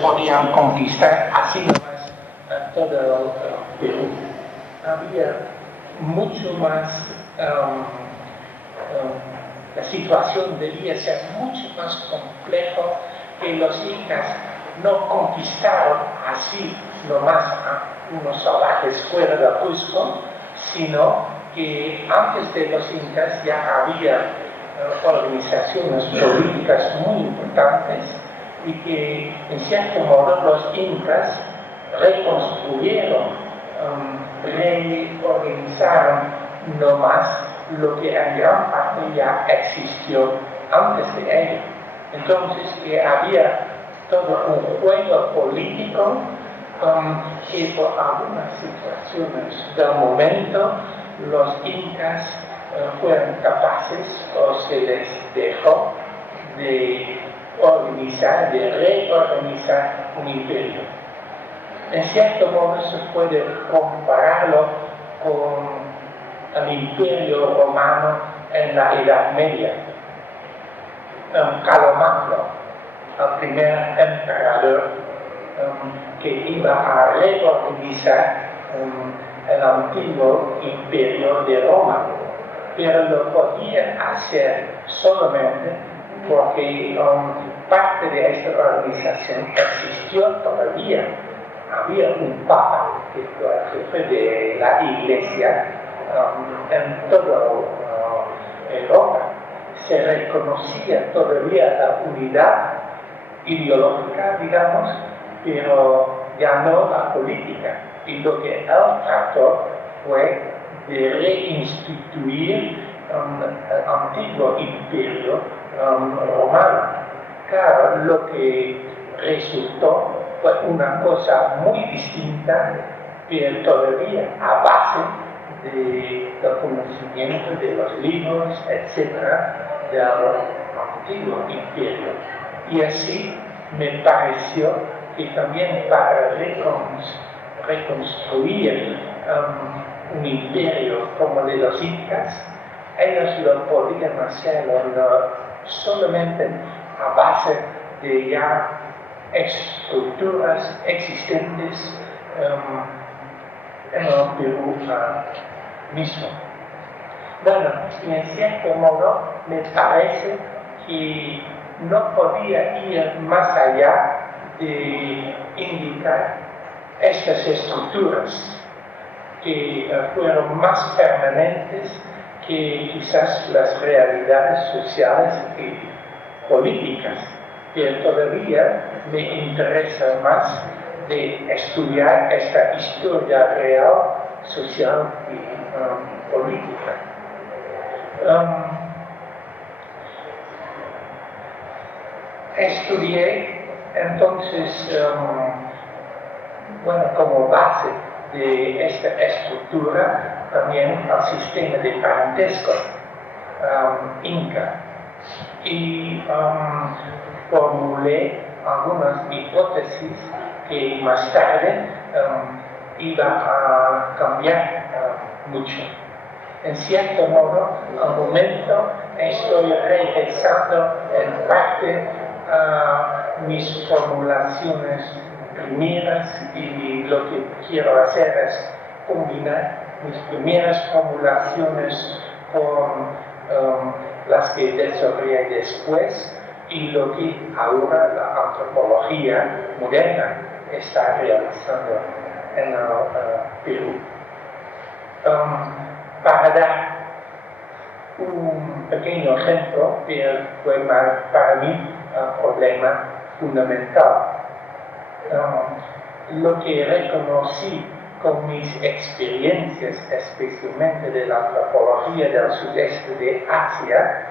podían conquistar así nomás todo el Perú. Había mucho más, la situación debía ser mucho más complejo, que los incas no conquistaron así nomás a unos salvajes fuera de Cusco, sino que antes de los incas ya había organizaciones políticas muy importantes y que en cierto modo los incas reconstruyeron, reorganizaron no más lo que en gran parte ya existió antes de ello. Entonces que había todo un juego político que por algunas situaciones del momento los incas fueron capaces o se les dejó de organizar, de reorganizar un imperio. En cierto modo se puede compararlo con el imperio romano en la Edad Media. Carlomagno, el primer emperador que iba a reorganizar el antiguo imperio de Roma, pero lo podía hacer solamente porque parte de esta organización existió todavía. Había un papa que fue el jefe de la iglesia en toda Europa. Se reconocía todavía la unidad ideológica, digamos, pero ya no la política. Y lo que él trató fue de reinstituir el antiguo imperio romano. Claro, lo que resultó fue una cosa muy distinta, pero todavía a base del conocimiento de los libros, etc., del antiguo imperio. Y así me pareció que también para reconstruir un imperio como el de los incas, ellos lo podían hacerlo solamente a base de ya estructuras existentes en el Perú mismo. Bueno, y en cierto modo me parece que no podía ir más allá de indicar estas estructuras que fueron más permanentes que quizás las realidades sociales y políticas, que todavía me interesa más de estudiar esta historia real, social y política. Estudié entonces, como base de esta estructura también el sistema de parentesco inca y formulé algunas hipótesis que más tarde iba a cambiar mucho. En cierto modo, al momento estoy regresando en parte a mis formulaciones primeras y lo que quiero hacer es combinar mis primeras formulaciones con las que desarrollé después y lo que ahora la antropología moderna está realizando en el Perú. Para dar un pequeño ejemplo, que fue para mí un problema fundamental. Lo que reconocí con mis experiencias, especialmente de la antropología del sudeste de Asia,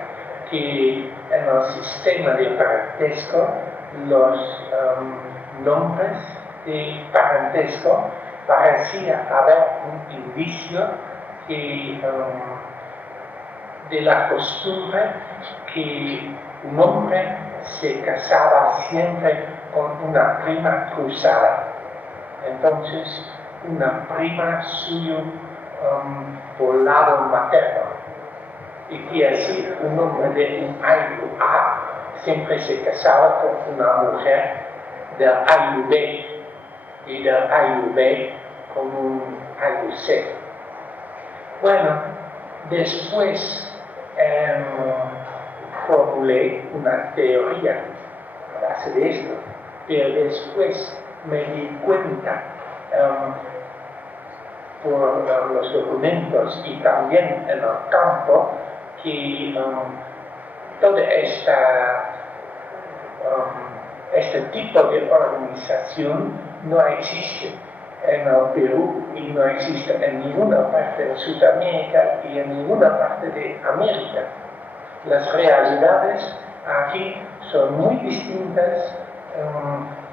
que en el sistema de parentesco los nombres de parentesco parecía haber un indicio de la costumbre que un hombre se casaba siempre con una prima cruzada. Entonces, una prima suya por lado materno. Y que así un hombre de un año A siempre se casaba con una mujer del A y B y del A y B con un A y C. Bueno, después formulé una teoría a base de esto, pero después me di cuenta por los documentos y también en el campo que toda este tipo de organización no existe en el Perú y no existe en ninguna parte de Sudamérica y en ninguna parte de América. Las realidades aquí son muy distintas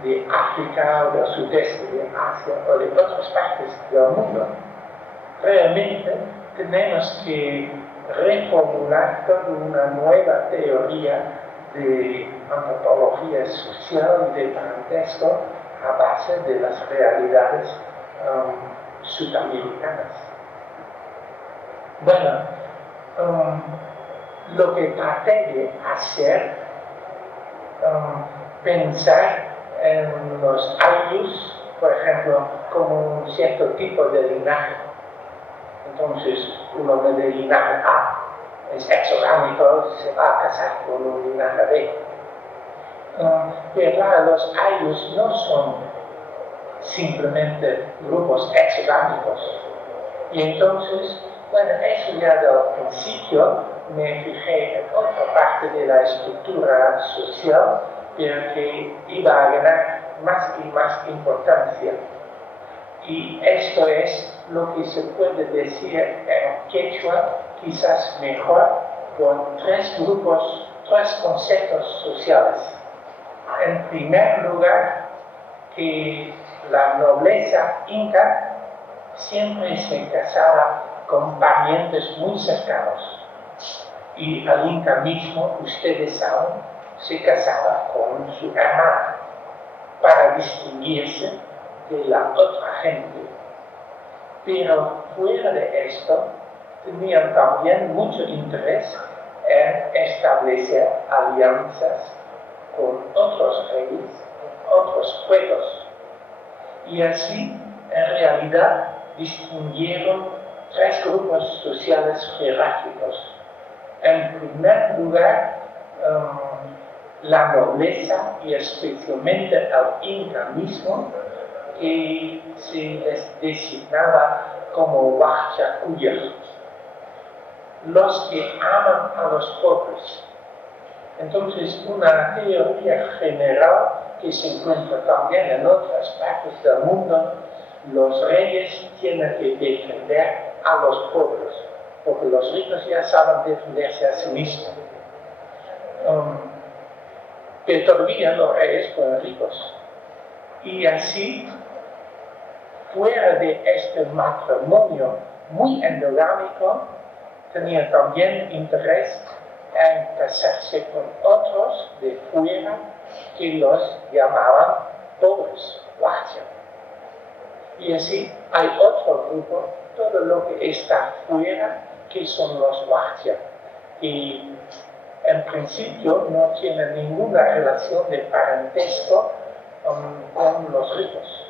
de África o del sudeste de Asia o de otras partes del mundo. Realmente tenemos que reformular toda una nueva teoría de antropología social y de parentesco a base de las realidades sudamericanas. Bueno, lo que traté de hacer, pensar en los ayllus, por ejemplo, como un cierto tipo de linaje. Entonces, un hombre de linaje A es exogámico, se va a casar con un linaje B. Pero claro, los ayllus no son simplemente grupos exogámicos. Y entonces, bueno, eso ya del principio me fijé en otra parte de la estructura social, pero que iba a ganar más y más importancia. Y esto es lo que se puede decir en quechua, quizás mejor, con tres conceptos sociales. En primer lugar, que la nobleza inca siempre se casaba con parientes muy cercanos. Y el inca mismo, ustedes saben, se casaba con su hermana para distinguirse de la otra gente. Pero fuera de esto, tenían también mucho interés en establecer alianzas con otros reyes, otros pueblos. Y así, en realidad, distinguieron tres grupos sociales jerárquicos. En primer lugar, la nobleza y especialmente el inca mismo, que se les designaba como Huachacuyas, los que aman a los pobres. Entonces, una teoría general que se encuentra también en otras partes del mundo, los reyes tienen que defender a los pobres, porque los ricos ya saben defenderse a sí mismos. Pero todavía los reyes fueron ricos. Y así, fuera de este matrimonio muy endogámico, tenían también interés en casarse con otros de fuera que los llamaban pobres, huachas. Y así hay otro grupo, todo lo que está fuera, que son los huachas. Y en principio no tienen ninguna relación de parentesco con los ricos.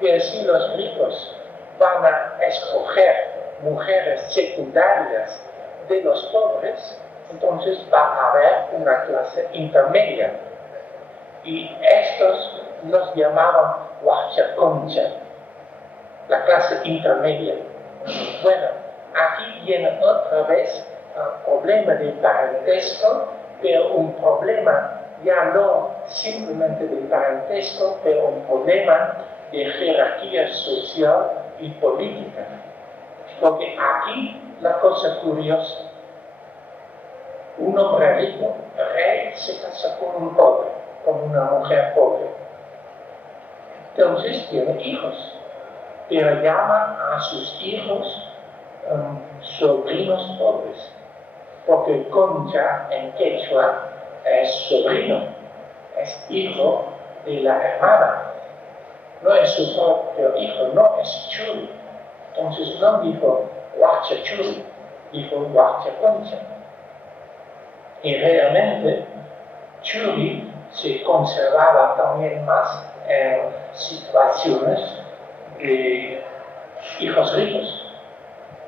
Y así los ricos van a escoger mujeres secundarias de los pobres, entonces va a haber una clase intermedia. Y estos los llamaban Huachaconcha, la clase intermedia. Bueno, aquí viene otra vez el problema de parentesco, pero un problema ya no simplemente de parentesco, pero un problema de jerarquía social y política. Porque aquí la cosa curiosa, un hombre rico, rey, se casa con un pobre, con una mujer pobre. Entonces tiene hijos, pero llama a sus hijos sobrinos pobres, porque concha en quechua es sobrino, es hijo de la hermana, no es su propio hijo, no es churi. Entonces no dijo huachachuri, dijo huachaconcha. Y realmente churi se conservaba también más situaciones de hijos ricos.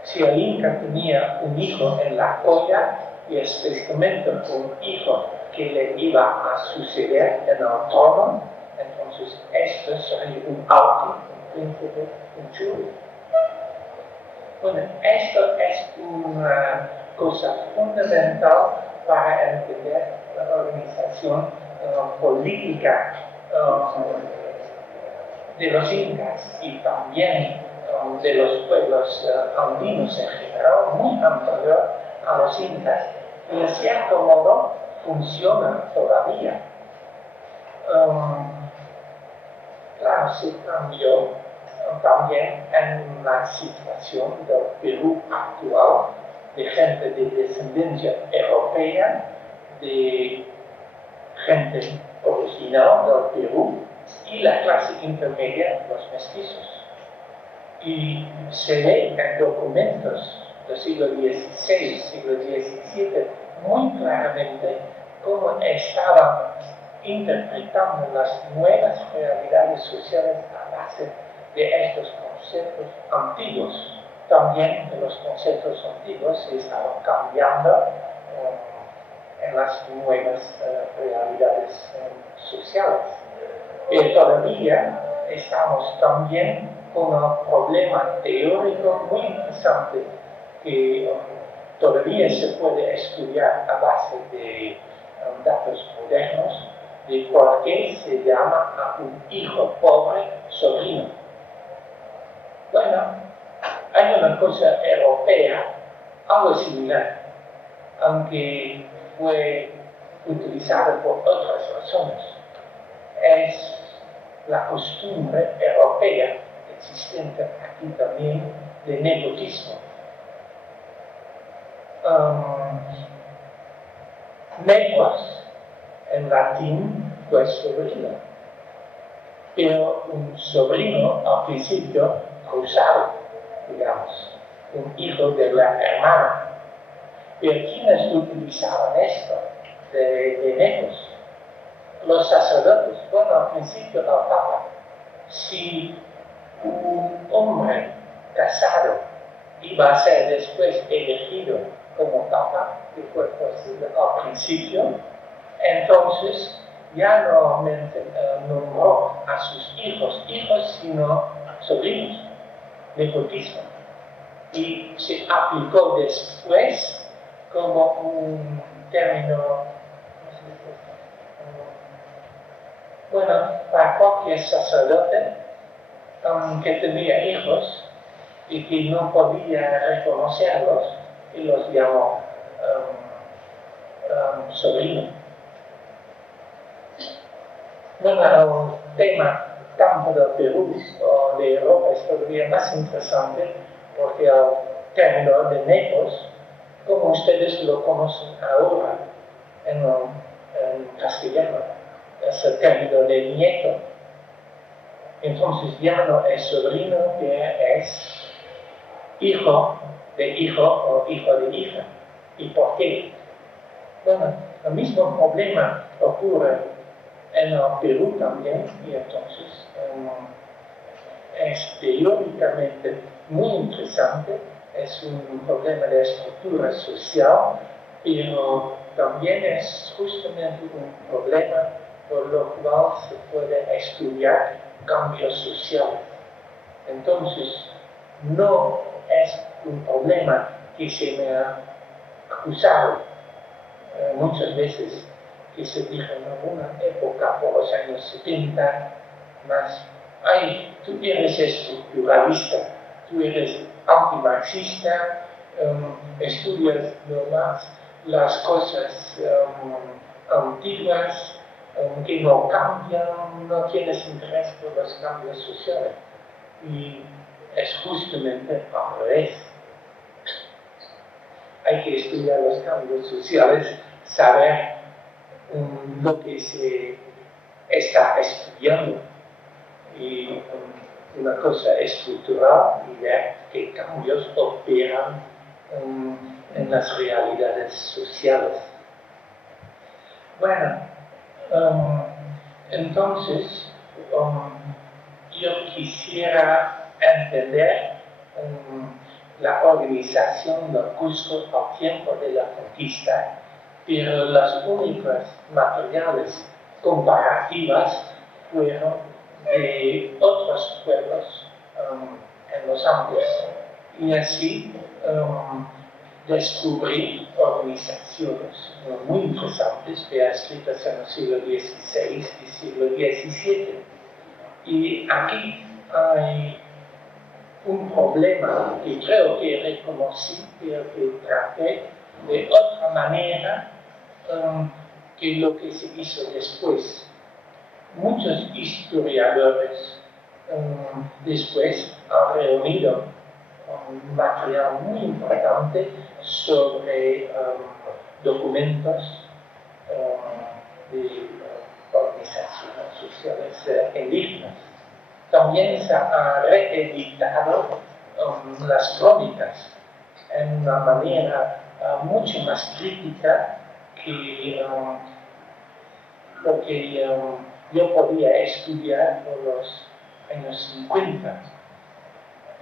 Si el Inca tenía un hijo en la colla y especialmente un hijo que le iba a suceder en el trono, entonces esto sería un auti, un príncipe, un chulo. Bueno, esto es una cosa fundamental para entender la organización política de los incas y también de los pueblos andinos en general, muy anterior a los incas, y en cierto modo funciona todavía. Claro, se cambió también en la situación del Perú actual, de gente de descendencia europea, de gente original del Perú y la clase intermedia, los mestizos. Y se ve en documentos del siglo XVI, siglo XVII, muy claramente cómo estaban interpretando las nuevas realidades sociales a base de estos conceptos antiguos. También de los conceptos antiguos se estaban cambiando en las nuevas realidades sociales. Pero todavía estamos también con un problema teórico muy interesante que todavía se puede estudiar a base de datos modernos de por qué se llama a un hijo pobre sobrino. Bueno, hay una cosa europea, algo similar, aunque fue utilizada por otras razones. Es la costumbre europea existente aquí también de nepotismo. Nepos en latín pues sobrino, pero un sobrino al principio cruzado, digamos, un hijo de la hermana. Pero ¿quiénes utilizaban esto de nepos? Los sacerdotes. Bueno, al principio el Papa. Si un hombre casado iba a ser después elegido como Papa, que fue posible al principio, entonces ya no nombró a sus hijos, sino sobrinos, nepotismo. Y se aplicó después como un término, bueno, para cualquier sacerdote que tenía hijos y que no podía reconocerlos, y los llamó sobrino. Bueno, el tema campo del Perú o de Europa es todavía más interesante porque el término de nepos, como ustedes lo conocen ahora en castellano, es el término de nieto. Entonces ya no es sobrino, que es hijo de hijo o hijo de hija. ¿Y por qué? Bueno, el mismo problema ocurre en el Perú también, y entonces es teóricamente muy interesante, es un problema de estructura social, pero también es justamente un problema por lo cual se puede estudiar cambios sociales. Entonces, no es un problema que se me ha acusado muchas veces, que se dijo en una época por los años 70, más, ay, tú eres estructuralista, tú eres antimarxista, estudias nomás las cosas antiguas, que no cambian, no tienes interés por los cambios sociales. Y es justamente al revés. Hay que estudiar los cambios sociales, saber lo que se está estudiando y una cosa estructural y ver qué cambios operan en las realidades sociales. Bueno, Um, entonces, yo quisiera entender la organización del curso al tiempo de la conquista, pero las únicas materiales comparativas fueron de otros pueblos en los Andes. Y así descubrí organizaciones muy interesantes escritas en el siglo XVI y siglo XVII. Y aquí hay un problema que creo que reconocí, pero que traté de otra manera que lo que se hizo después. Muchos historiadores después han reunido un material muy importante sobre documentos de organizaciones sociales indígenas. También se han reeditado las crónicas en una manera mucho más crítica que lo que yo podía estudiar por los años 50.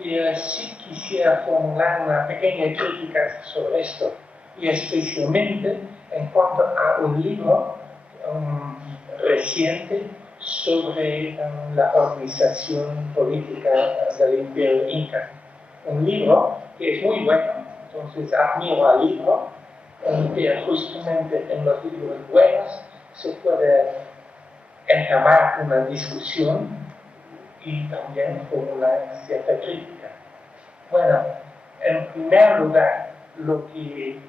Y sí quisiera formular una pequeña crítica sobre esto, y especialmente en cuanto a un libro reciente sobre la organización política del Imperio Inca. Un libro que es muy bueno, entonces admiro al libro, pero justamente en los libros buenos se puede entamar una discusión y también formular cierta crítica. Bueno, en primer lugar, lo que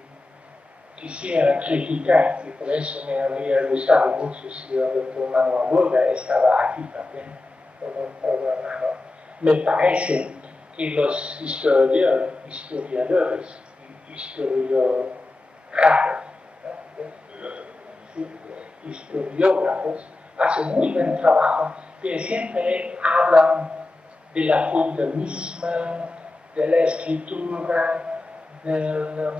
quisiera criticar, y por eso me habría gustado mucho si el doctor Manuel Burga estaba aquí también, me parece que los historiadores historiógrafos hacen muy buen trabajo, pero siempre hablan de la fuente misma, de la escritura, del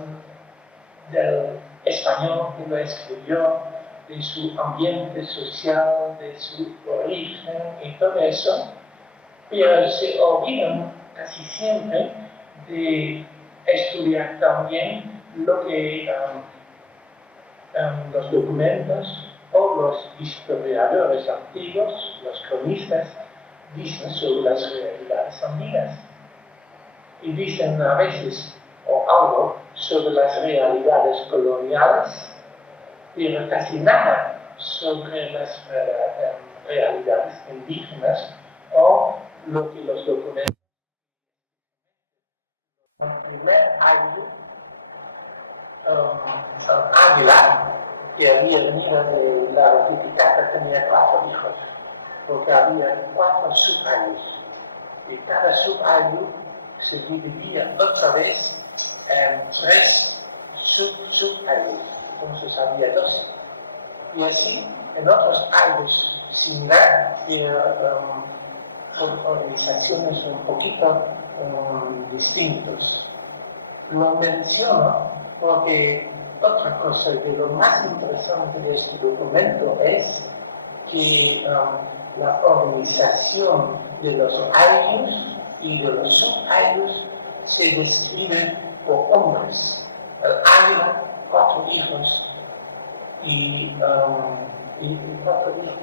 español que lo escribió, de su ambiente social, de su origen y todo eso, pero se olvidan casi siempre de estudiar también lo que los documentos o los historiadores antiguos, los cronistas, dicen sobre las realidades andinas. Y dicen a veces o algo sobre las realidades coloniales, pero casi nada sobre las realidades indígenas o lo que los documentos. En primer año, Águila, que había venido de la República, tenía 4 hijos, porque había 4 subaños. Y cada subaño se dividía otra vez en 3 subaños. Entonces había 12. Y así, en otros años similares, con organizaciones un poquito distintas. Lo menciono porque otra cosa de lo más interesante de este documento es que la organización de los ayllus y de los subayllus se describe por hombres. El águila, 4 hijos y 4 hijos.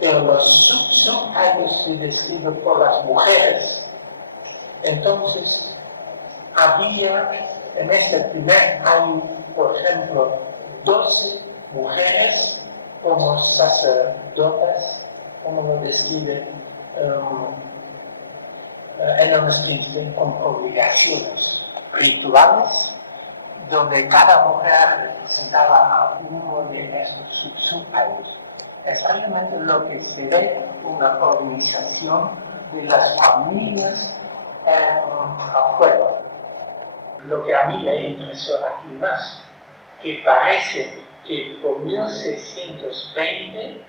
Pero los subayllus se describen por las mujeres. Entonces, había en este primer año, por ejemplo, 12 mujeres como sacerdotas, como lo describe en los que dicen con obligaciones rituales, donde cada mujer representaba a uno de esos subayllus. Es realmente lo que se ve una organización de las familias afuera. Lo que a mí me interesó aquí más, que parece que por 1620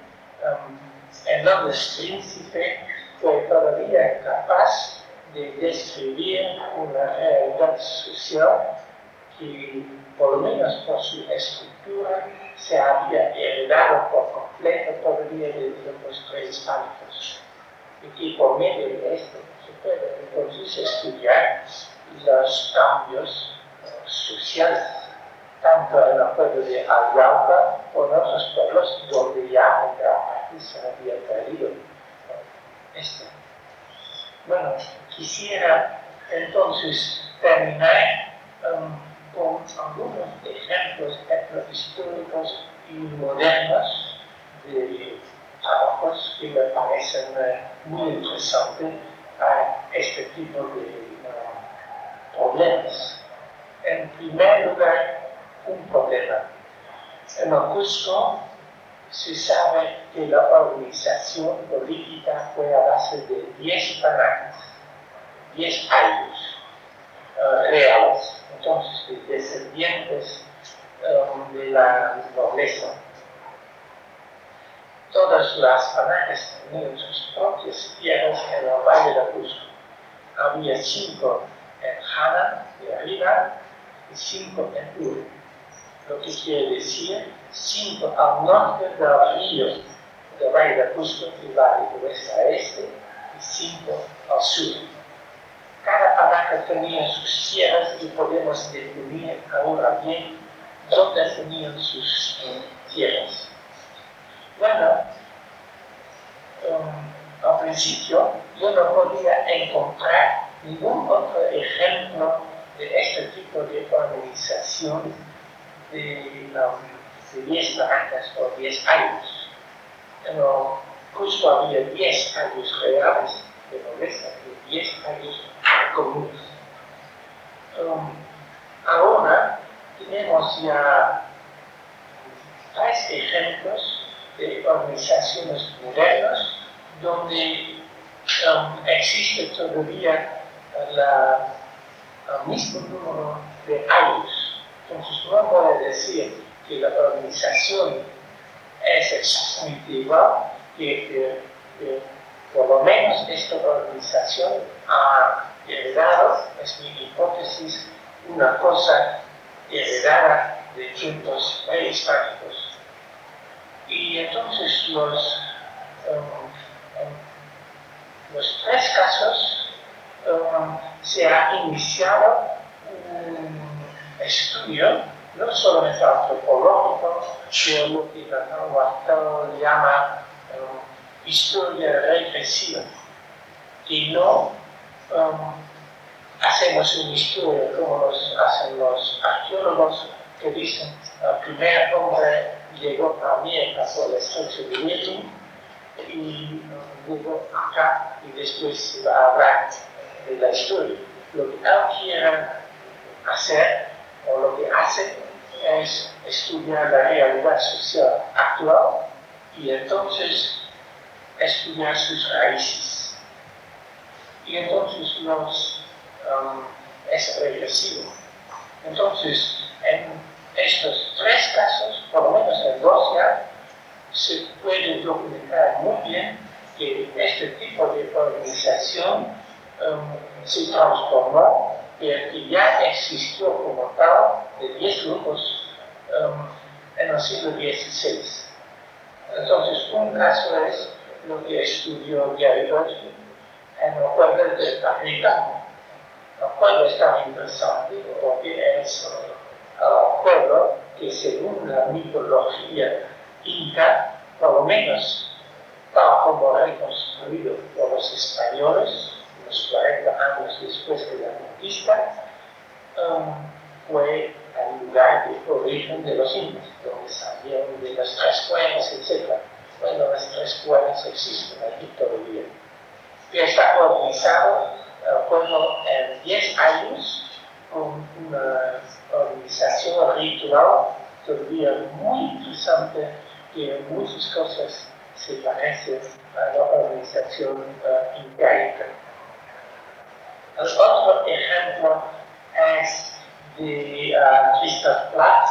Hernández Príncipe fue todavía capaz de describir una realidad social que, por lo menos por su estructura, se había heredado por completo todavía de los prehispánicos. Y que por medio de esto se puede entonces estudiar los cambios sociales, tanto en el pueblo de Ayauca como en otros pueblos donde ya en gran parte se había perdido esto. Bueno, quisiera entonces terminar con algunos ejemplos etnohistóricos y modernos de trabajos que me parecen muy interesantes a este tipo de problemas. En primer lugar, un problema. En el Cusco se sabe que la organización política fue a base de 10 panaques, 10 ayllus reales, entonces de descendientes de la nobleza. Todas las panaques tenían sus propias tierras en el Valle del Cusco. Había 5 en Jana, de arriba, y 5 en Ure. Lo que quiere decir 5 al norte del río del Valle del Cusco, que va de oeste a este, y 5 al sur. Cada panaca tenía sus tierras y podemos definir ahora bien dónde tenían sus tierras. Bueno, al principio yo no podía encontrar ningún otro ejemplo de este tipo de organización de 10 panacas o 10 ayllus. En el Cusco había 10 ayllus reales de nobleza y 10 ayllus comunes. Ahora tenemos ya 3 ejemplos de organizaciones modernas donde existe todavía el mismo número de ayllus. Entonces no puede decir que la organización es exactamente igual, que por lo menos esta organización ha heredado, es mi hipótesis, una cosa heredada de tiempos prehispánicos. Y entonces los 3 casos se ha iniciado un estudio, no solamente antropológico, sino lo que Huartal llama historia regresiva. Y no hacemos una historia como hacen los arqueólogos que dicen el primer hombre llegó a América por el estrecho de Bering y llegó acá y después se va a hablar de la historia. Lo que él quiere hacer o lo que hace es estudiar la realidad social actual y entonces estudiar sus raíces. Y entonces es regresivo. Entonces, en estos 3 casos, por lo menos en 2 ya, se puede documentar muy bien que este tipo de organización se transformó, que ya existió como tal de 10 grupos en el siglo XVI. Entonces, un caso es lo que estudió Gary Berkeley en el pueblo de Tajicán. El pueblo es tan interesante porque es el pueblo que, según la mitología inca, por lo menos tal como reconstruido por los españoles, unos 40 años después de la conquista, fue el lugar de origen de los incas, donde salieron de las 3 cuevas, etc. Bueno, las 3 cuevas existen aquí todavía. Que está organizado el pueblo en 10 años con una organización ritual todavía muy interesante, que en muchas cosas se parece a la organización incaica. El otro ejemplo es de Christoph Platz,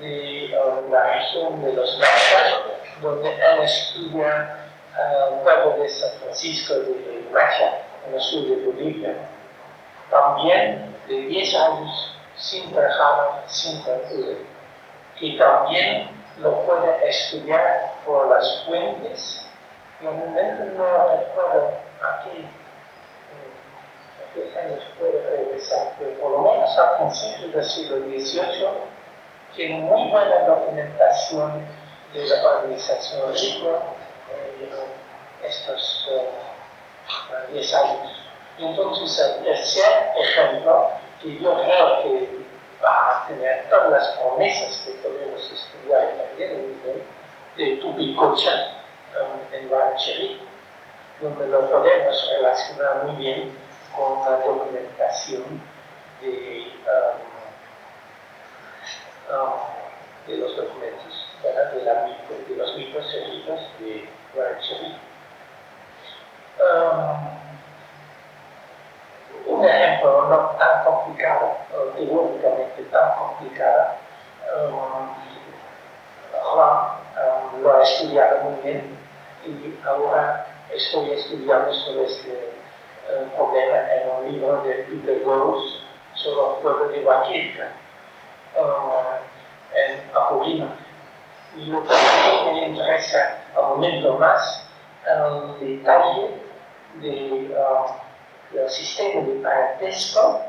de la región de los Machas, donde él estudia el pueblo de San Francisco de Macha, en el sur de Bolivia. También de 10 años sin Trajano, sin Tancure. que también lo puede estudiar por las fuentes. Normalmente no recuerdo aquí qué años puede regresar, pero por lo menos a principios del siglo XVIII tiene muy buena documentación de la organización RICO estos 10 años. Y entonces el tercer ejemplo, que yo creo que va a tener todas las promesas que podemos estudiar también en el nivel de Tupicocha en Guaracherí, donde lo podemos relacionar muy bien con la documentación de los documentos, ¿verdad? De los mitos seguidos de Guaracherí. Un ejemplo no tan complicado, teóricamente tan complicado, Juan lo ha estudiado muy bien y ahora estoy estudiando sobre este problema en un libro de Peter Gross sobre el pueblo de Huaquilca, en Apurímac. Y lo que me interesa aún más el detalle del sistema de parentesco,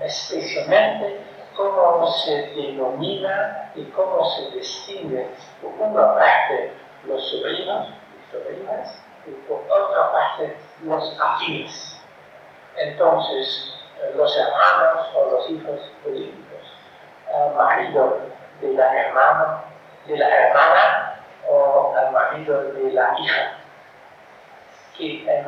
especialmente cómo se denomina y cómo se distingue por una parte los sobrinos y sobrinas y por otra parte los afines. Entonces, los hermanos o los hijos políticos, el marido de la hermana o el marido de la hija, que en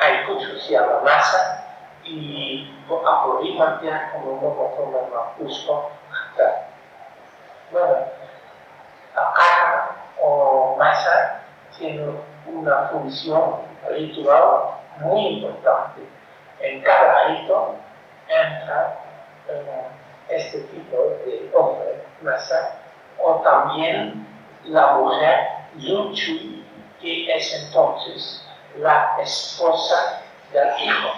Ayacucho se llama masa y por Apurímac como no como Cusco. Bueno, acá o masa tiene una función ritual muy importante. En cada rito entra este tipo de hombre, masa, o también la mujer Yuchu, que es entonces la esposa del hijo.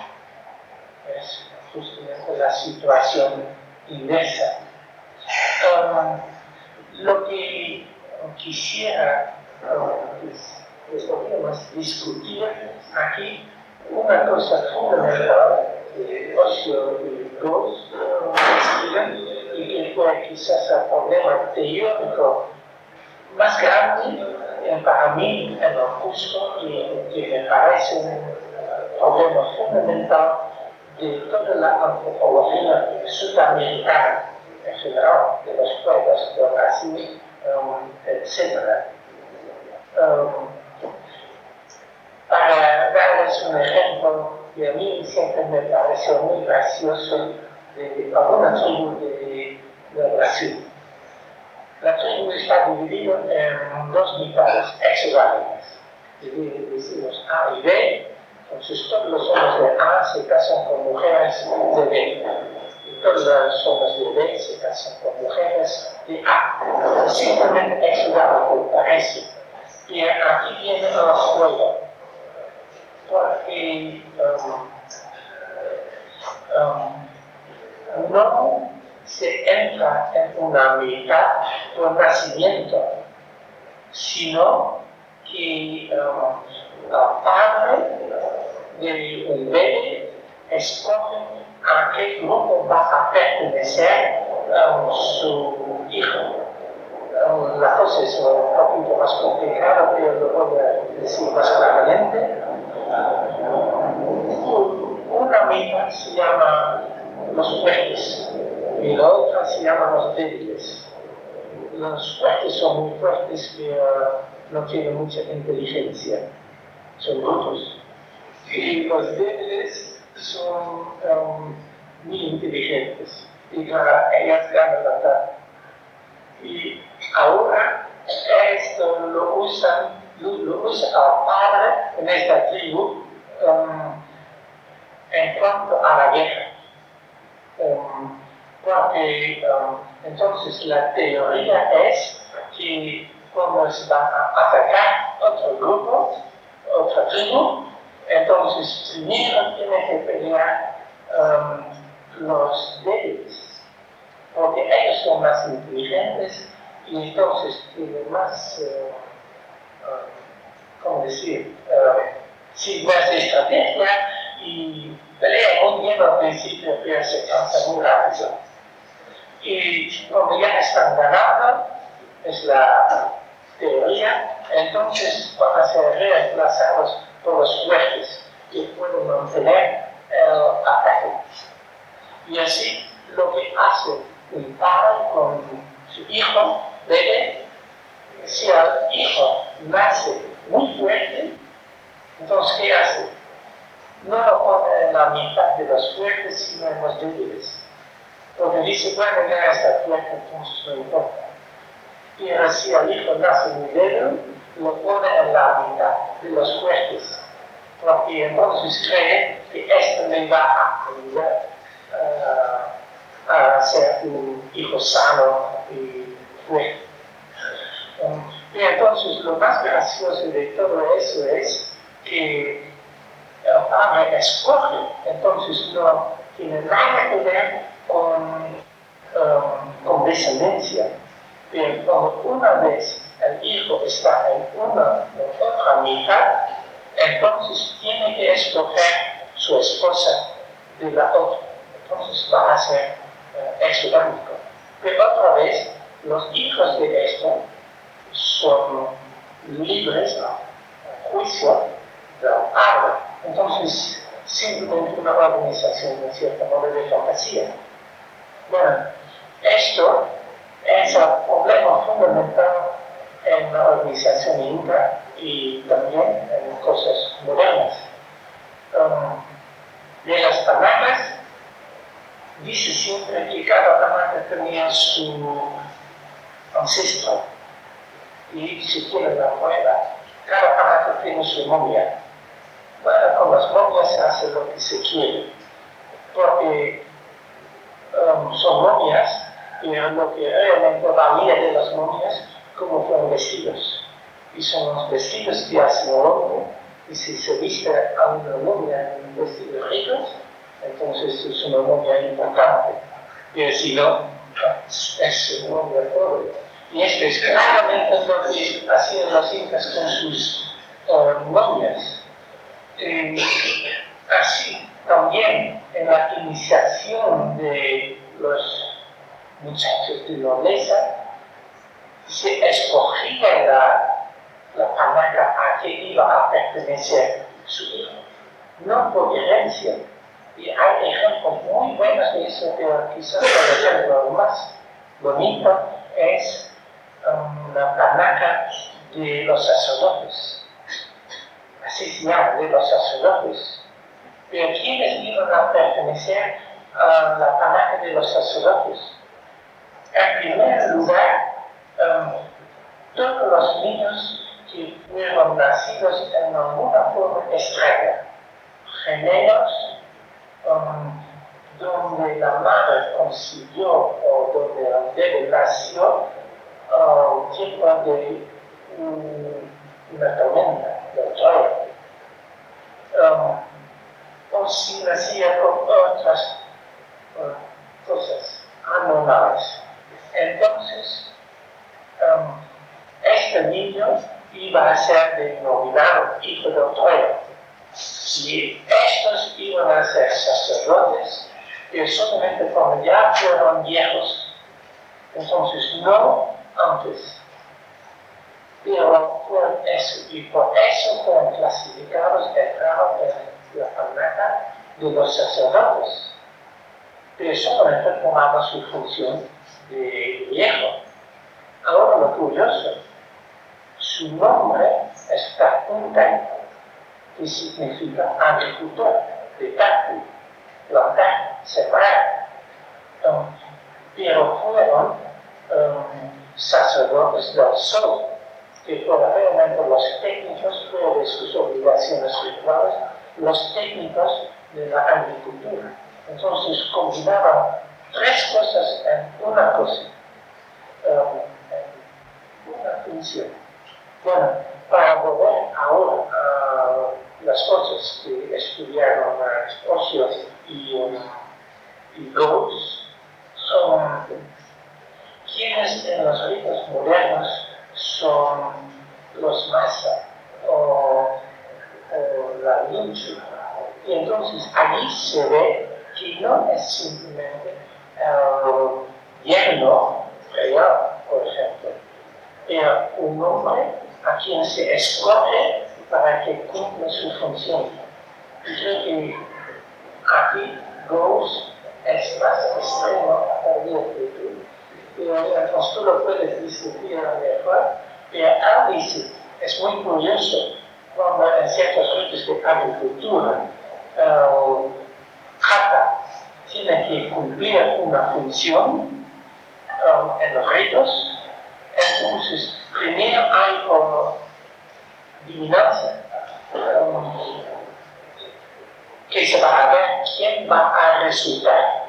Es justamente la situación inversa. Lo que quisiera podríamos discutir aquí, una cosa fundamental de Osho y Gross y que fue quizás el problema teórico más grande para mí en el curso y que me parece un problema fundamental de toda la antropología sudamericana en general, de los pueblos de Brasil, etc. Para darles un ejemplo, y a mí siempre me pareció muy gracioso de alguna tribu de Brasil. La tribu está dividida en dos mitades hexagonales. Decimos A y B, entonces todos los hombres de A se casan con mujeres de B. Y todos los hombres de B se casan con mujeres de A. Simplemente hexagonal, parece. Y aquí viene el juego. Porque no se entra en una mitad por nacimiento, sino que el padre de un bebé escoge a qué grupo va a pertenecer su hijo. La cosa es un poquito más complicada, pero lo voy a decir más claramente. Una mitad se llama los fuertes y la otra se llama los débiles. Los fuertes son muy fuertes, pero no tienen mucha inteligencia, son brutos. Y los débiles son muy inteligentes y claro, ellas ganan la batalla. Y ahora esto lo usa el padre en esta tribu en cuanto a la guerra. Porque entonces la teoría es que cuando se va a atacar otro grupo, otra tribu, entonces primero tiene que pelear los débiles. porque ellos son más inteligentes y entonces tienen más, ¿cómo decir? Sí, más estrategia y pelean muy bien al principio, pero se cansan muy rápido. Y cuando ya están ganando, es la teoría, entonces van a ser reemplazados por los fuertes que pueden mantener el ataque. Y así lo que hace un padre con su hijo, ve si el hijo nace muy fuerte, entonces ¿qué hace? No lo pone en la mitad de los fuertes, sino en los débiles. Porque dice, bueno, ya está fuerte, entonces no importa. Pero si el hijo nace muy débil, lo pone en la mitad de los fuertes. Porque entonces cree que esto le va a ayudar a ser un hijo sano y fuerte. Y entonces lo más gracioso de todo eso es que el padre escoge, entonces no tiene nada que ver con descendencia. Pero cuando una vez el hijo está en una o otra mitad, entonces tiene que escoger su esposa de la otra. Entonces va a ser exodámico. Pero otra vez, los hijos de esto son libres a juicio del padre. Entonces, simplemente una organización de cierto modo de fantasía. Bueno, esto es el problema fundamental en la organización inca y también en cosas modernas. De las panamas, dice siempre que cada panaca tenía su ancestro. Y si quieren la prueba, cada panaca tiene su momia. Bueno, con las momias se hace lo que se quiere, porque son momias, y lo que realmente valía de las momias, como fueron vestidos. Y son los vestidos que hacen el hombre, y si se viste a una momia en vestidos ricos, entonces es una momia importante. Pero si no, es una momia pobre. Y esto es claramente lo que hacían los incas con sus momias. Así también en la iniciación de los muchachos de nobleza se escogía la panaca a que iba a pertenecer su hijo, no por herencia. Y hay ejemplos muy buenos de eso, pero quizás el ejemplo más bonito es la panaca de los sacerdotes. Así se llama, de los sacerdotes. Pero ¿quiénes iban a pertenecer a la panaca de los sacerdotes? En primer lugar, todos los niños que fueron nacidos en alguna forma extraña, gemelos, donde la madre concibió o donde el bebé nació, tipo de una tormenta, de Troya. O si nacía con otras cosas anormales. Entonces, este niño iba a ser denominado hijo de Troya. Y estos iban a ser sacerdotes, que solamente cuando ya fueron viejos, entonces no antes. Pero fueron eso, y por eso fueron clasificados, entraron en la panaca de los sacerdotes. Pero solamente tomaban su función de viejo. Ahora lo curioso, su nombre es Tapunta, que significa agricultor, de tatu, plantar, sembrar. Pero fueron sacerdotes del sol, que fueron realmente los técnicos, fuera de sus obligaciones rituales, los técnicos de la agricultura. Entonces combinaban tres cosas en una cosa, en una función. Bueno, para volver ahora a las cosas que estudiaron Osios y Rhodes quienes en los ritos modernos son los masa o la lucha. Y entonces allí se ve que no es simplemente el yerno real, por ejemplo, pero un hombre a quien se escoge para que cumpla su función. Y creo que aquí Gauss es más extremo todavía que tú. Entonces tú lo puedes discutir a lo mejor, pero él dice, es muy curioso, cuando en ciertos ritos de agricultura, Jata tiene que cumplir una función en los ritos, entonces primero hay como adivinanza, que se va a ver quién va a resultar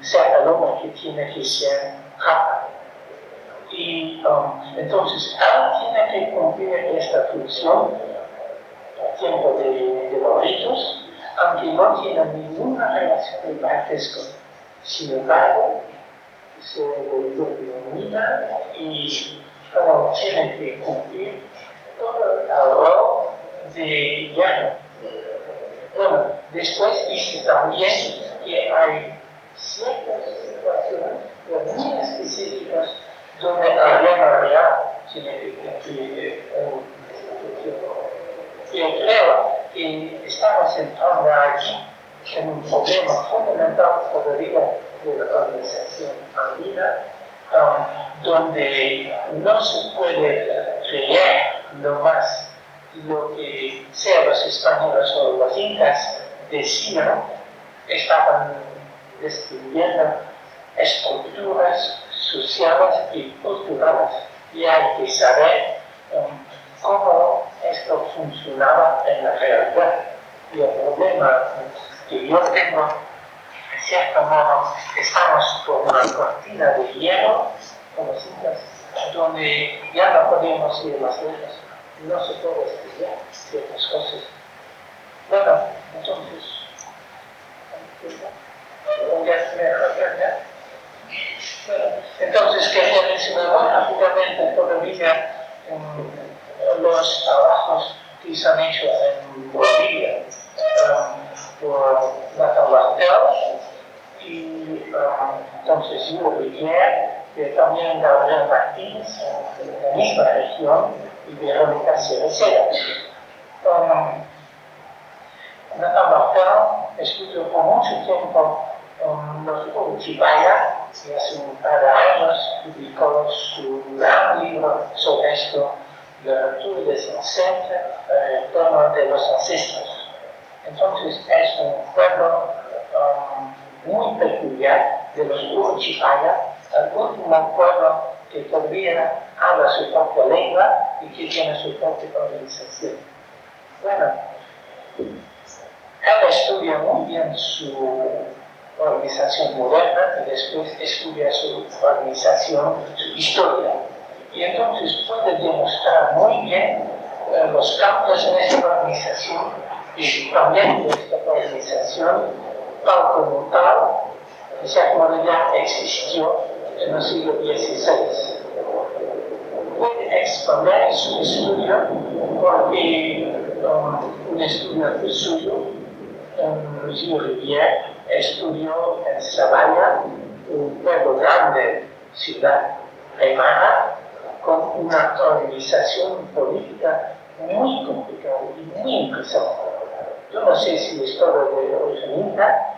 ser el hombre que tiene que ser Jata. Y entonces él tiene que cumplir esta función a tiempo de los ritos, aunque no tiene ninguna relación de parentesco. Sin embargo, se denomina y tiene que cumplir todo el rol de yerno. Bueno, después dice también que hay ciertas situaciones muy específicas donde el yerno real tiene que cumplir yo creo que estamos entrando aquí en un problema fundamental todavía de la organización andina, donde no se puede creer nomás lo que sea los españoles o los incas decían, estaban describiendo estructuras sociales y culturales, y hay que saber cómo esto funcionaba en la realidad. Y el problema que yo tengo, de cierto modo, estamos por una cortina de hielo, como cintas, donde ya no podemos ir más lejos, no se puede estudiar ciertas cosas. Bueno, entonces, entonces quería mencionar muy rápidamente todavía los trabajos que se han hecho en Bolivia por Nathan Bartel y entonces Hugo Rivière, que también Gabriel Martínez en la misma región y Verónica Cereceda. Nathan Bartel estudió por mucho tiempo los Uchipaya y hace un par de años publicó su gran libro sobre esto, la ruptura des ancêtres, el retorno de los ancestros. Entonces es un pueblo muy peculiar de los Uchipaya, el último pueblo que todavía habla su propia lengua y que tiene su propia organización. Bueno, él estudia muy bien su organización moderna y después estudia su organización, su historia. Y entonces puede demostrar muy bien los cambios en esta organización y también de esta organización tal como tal, de cierta manera existió en el siglo XVI. Puede exponer su estudio porque un estudio suyo, Gilles Rivière, estudió en Savannah, un pueblo grande, ciudad alemana, con una organización política muy complicada y muy interesante. Yo no sé si es todo de origen inca,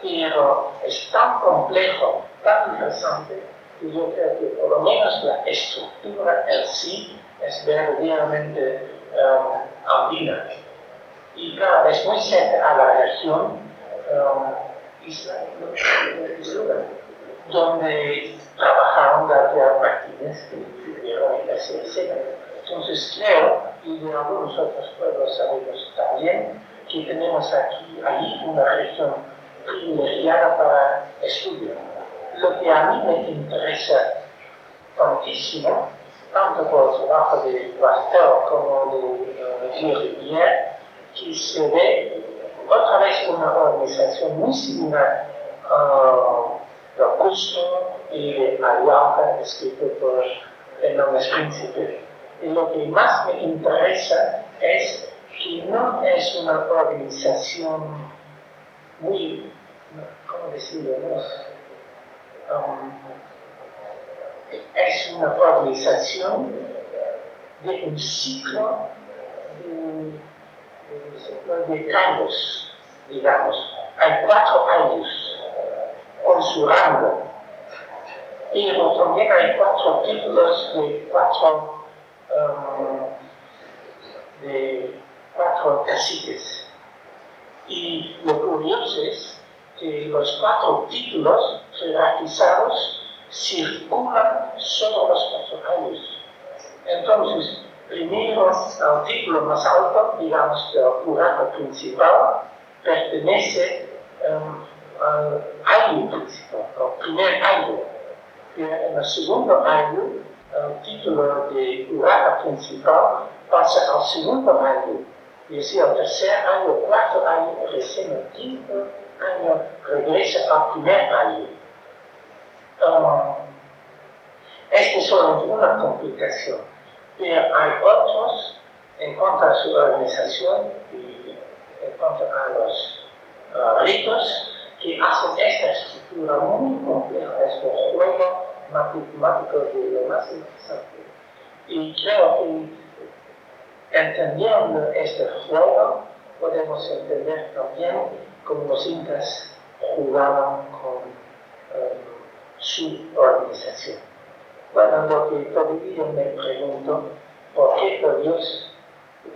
pero es tan complejo, tan interesante, que yo creo que por lo menos la estructura en sí es verdaderamente andina. Y claro, es muy cerca a la región Isla, donde trabajaron Gabriel Martínez y Verónica Cereceda. Entonces creo, y de algunos otros pueblos sabemos también, que tenemos allí una región privilegiada para estudio. Lo que a mí me interesa tantísimo, tanto por el trabajo de Bartel como de Gilles Rivière, que se ve otra vez una organización muy similar a Augusto y de Alhambra, escrito por Hernández Príncipe. Y lo que más me interesa es que no es una organización muy, ¿cómo decirlo? Es una organización de un ciclo de cambios, digamos. Hay 4 años con su rango, pero también hay 4 títulos de 4 caciques. Y lo curioso es que los 4 títulos jerarquizados circulan solo los 4 años. Entonces, primero, el título más alto, digamos, del curato principal, pertenece al año principal, al primer año. Pero en el segundo año, el título de curato principal pasa al segundo año. Y así, al tercer año, cuarto año, recién el quinto año, regresa al primer año. Esta es solamente una complicación, pero hay otros en cuanto a su organización y en cuanto a los ritos que hacen esta estructura muy compleja, este juego matemático de lo más interesante. Y creo que entendiendo este juego podemos entender también cómo los incas jugaban con su organización. Bueno, lo que todavía me pregunto, ¿por qué por Dios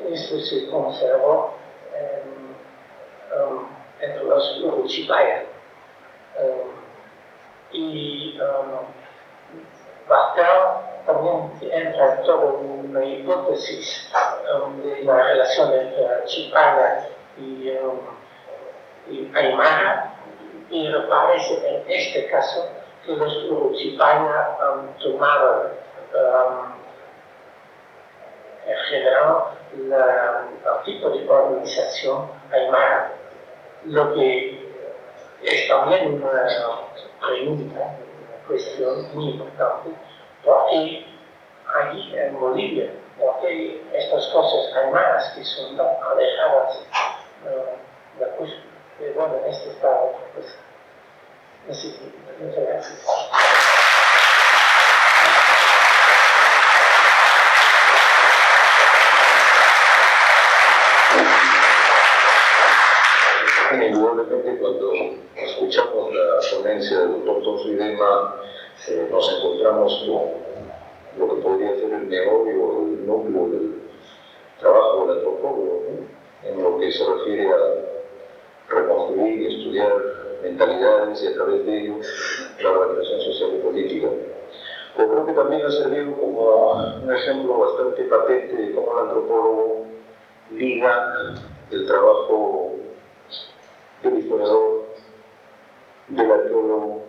esto se conservó entre los Uruchipaya? Y Bartel también entra toda una hipótesis de la relación entre Chipaya y Aymara, pero parece en este caso que los Uruchipaya tomaron en general el tipo de organización Aymara, lo que es también una pregunta, una cuestión muy importante, porque allí en Bolivia, porque estas cosas aymaras que son tan alejadas de Cusco, bueno, en este estado, pues, muchas gracias. Indudablemente, cuando escuchamos la ponencia del doctor Tonso Idema, nos encontramos con lo que podría ser el meollo o el núcleo del trabajo del antropólogo, ¿no? En lo que se refiere a reconstruir y estudiar mentalidades y a través de ello la organización social y política. Pero creo que también ha servido como un ejemplo bastante patente de cómo el antropólogo liga el trabajo del historiador, del arqueólogo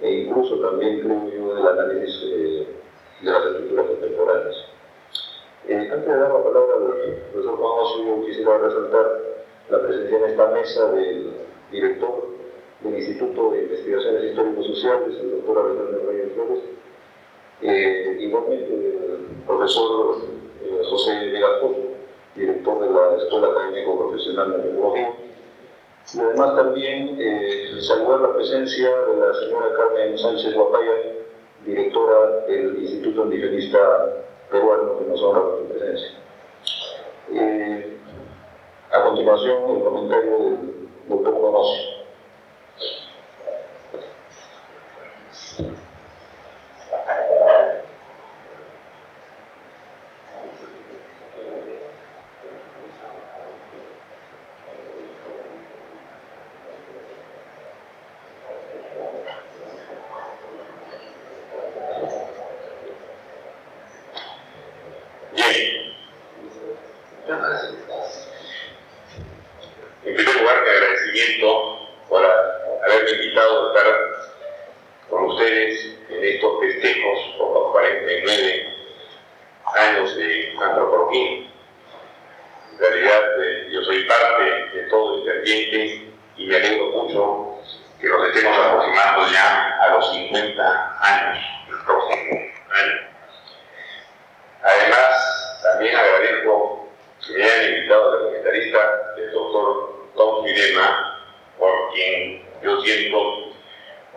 e incluso también, creo yo, del análisis de las estructuras contemporáneas. Antes de dar la palabra al profesor Juan Ocio, yo quisiera resaltar la presencia en esta mesa del director del Instituto de Investigaciones Histórico-Sociales, el doctor Alejandro Reyes Flores, igualmente del profesor José Vega Pozo, director de la Escuela Académico Profesional de Antropología. Y además también saludar la presencia de la señora Carmen Sánchez Guapaya, directora del Instituto Indigenista Peruano, que nos honra con su presencia. A continuación, el comentario del doctor Juan Ocio. En primer lugar, mi agradecimiento por haberme invitado a estar con ustedes en estos festejos por los 49 años de antropología. En realidad, yo soy parte de todo este ambiente y me alegro mucho que nos estemos aproximando ya a los 50 años, el próximo año. Además, también agradezco que me hayan invitado al comentarista del doctor Tom Fidelma, por quien yo siento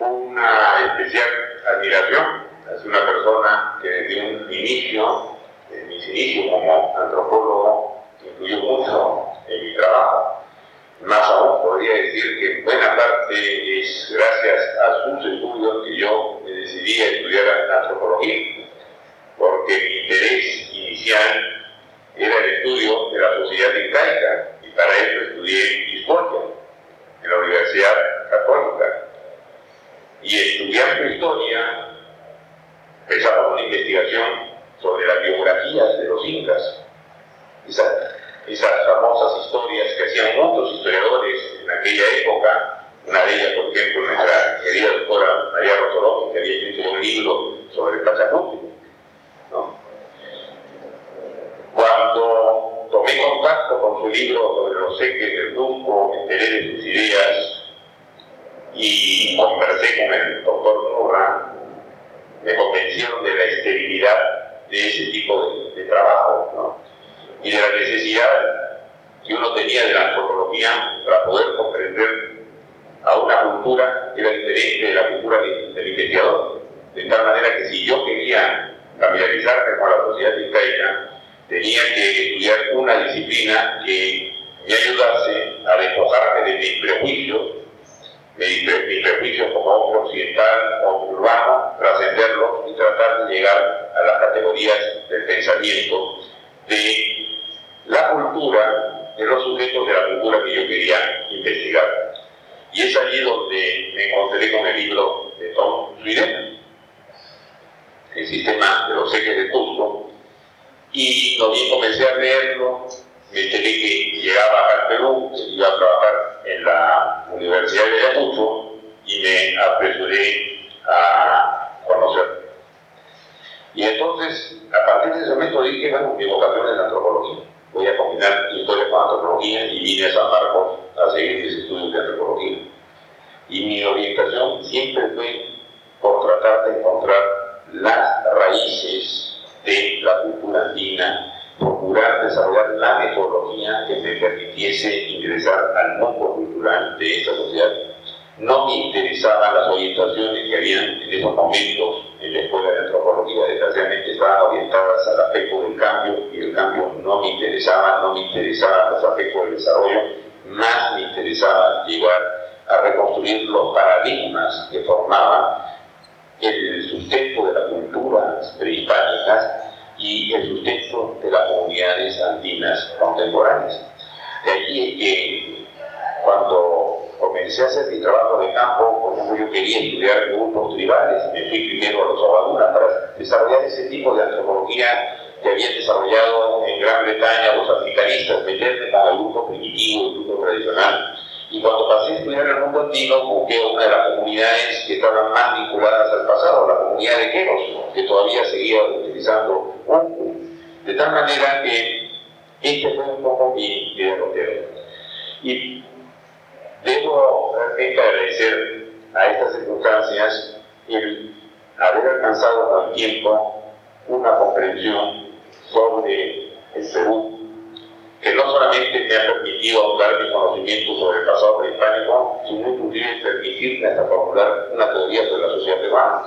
una especial admiración. Es una persona que desde un inicio, en mis inicios como antropólogo, influyó mucho en mi trabajo. Más aún podría decir que en buena parte es gracias a sus estudios que yo me decidí a estudiar antropología, porque mi interés inicial era el estudio de la sociedad incaica, y para eso estudié historia en la Universidad Católica. Y estudiando historia, empezamos una investigación sobre las biografías de los incas, esas famosas historias que hacían muchos historiadores en aquella época. Una de ellas, por ejemplo, nuestra querida doctora María Rosolón, que había escrito un libro sobre el Pachacuti, ¿no? Cuando tomé contacto con su libro sobre los Seques del Cusco, me enteré de sus ideas y conversé con el doctor Murra, me convencieron de la esterilidad de ese tipo de trabajo, ¿no? Y de la necesidad que uno tenía de la antropología para poder comprender a una cultura que era diferente de la cultura del investigador. De tal manera que si yo quería familiarizarme con la sociedad incaica, tenía que estudiar una disciplina que me ayudase a despojarme de mis prejuicios como hombre occidental, hombre urbano, trascenderlos y tratar de llegar a las categorías del pensamiento, de la cultura, de los sujetos de la cultura que yo quería investigar. Y es allí donde me encontré con el libro de Tom Fidelma, El sistema de los Seques de Cusco, y no bien comencé a leerlo, me enteré que llegaba acá al Perú, que iba a trabajar en la Universidad de Ayacucho, y me apresuré a conocerlo. Y entonces, a partir de ese momento dije, bueno, mi vocación es la antropología. Voy a combinar historia con antropología, y vine a San Marcos a seguir mis estudios de antropología. Y mi orientación siempre fue por tratar de encontrar las raíces de la cultura andina, procurar desarrollar la metodología que me permitiese ingresar al mundo cultural de esta sociedad. No me interesaban las orientaciones que habían en esos momentos en la escuela de antropología, desgraciadamente estaban orientadas al aspecto del cambio, y el cambio no me interesaban los aspectos del desarrollo, más me interesaba llegar a reconstruir los paradigmas que formaban el sustento de las culturas prehispánicas y el sustento de las comunidades andinas contemporáneas. De allí es que cuando comencé a hacer mi trabajo de campo, por ejemplo, yo quería estudiar grupos tribales, me fui primero a los Obadunas para desarrollar ese tipo de antropología que habían desarrollado en Gran Bretaña los africanistas, meterme con el grupo primitivo, el grupo tradicional. Y cuando pasé a estudiar el mundo andino, busqué una de las comunidades que estaban más vinculadas al pasado, la comunidad de Queros, que todavía seguía utilizando Uncu. De tal manera que este fue un poco mi derrotero. Y debo realmente agradecer a estas circunstancias el haber alcanzado con el tiempo una comprensión sobre el Perú, que no solamente me ha permitido ahondar mi conocimiento sobre el pasado prehispánico, sino inclusive permitirme hasta formular una teoría sobre la sociedad peruana,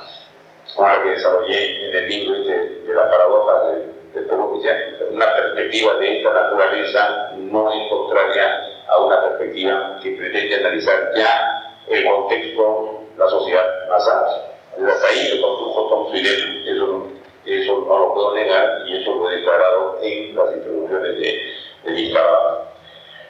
con la que desarrollé en el libro de las paradojas del Perú oficial. Una perspectiva de esta naturaleza no es contraria a una perspectiva que pretende analizar ya el contexto, la sociedad más amplia. Desde ahí me condujo Tom Fidelma, eso no lo puedo negar, y eso lo he declarado en las introducciones de mis trabajos.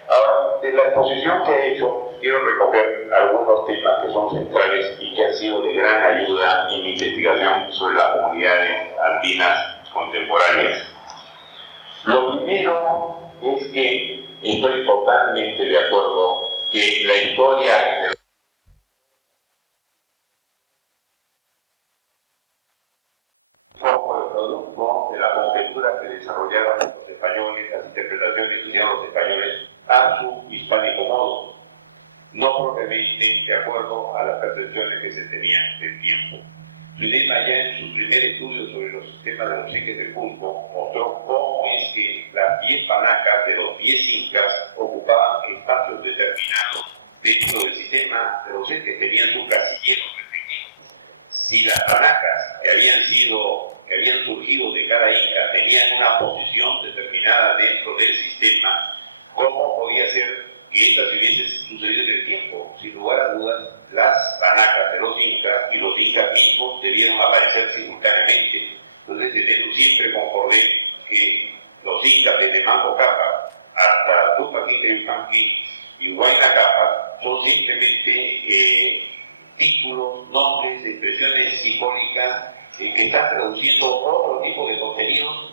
Ahora, de la exposición que he hecho, quiero recoger algunos temas que son centrales y que han sido de gran ayuda en mi investigación sobre las comunidades andinas contemporáneas. Lo primero es que estoy totalmente de acuerdo que la historia de como el producto de la conjetura que desarrollaron los españoles, las interpretaciones que hicieron los españoles a su hispánico modo. no propiamente de acuerdo a las percepciones que se tenían del tiempo. Zuidema ya en su primer estudio sobre los sistemas de los ejes del Cusco mostró cómo es que las 10 panacas de los 10 incas ocupaban espacios determinados dentro del sistema de los ejes, tenían su casillero respectivo. Si las panacas que habían surgido de cada inca tenían una posición determinada dentro del sistema, ¿cómo podía ser que estas hubiesen sucedido en el tiempo? Sin lugar a dudas, las panacas de los incas y los incas mismos debieron aparecer simultáneamente. Entonces, yo siempre concordé que los incas, desde Manco Cápac hasta Tupac Yupanqui y Huayna Cápac, son simplemente títulos, nombres, expresiones simbólicas que están traduciendo otro tipo de contenidos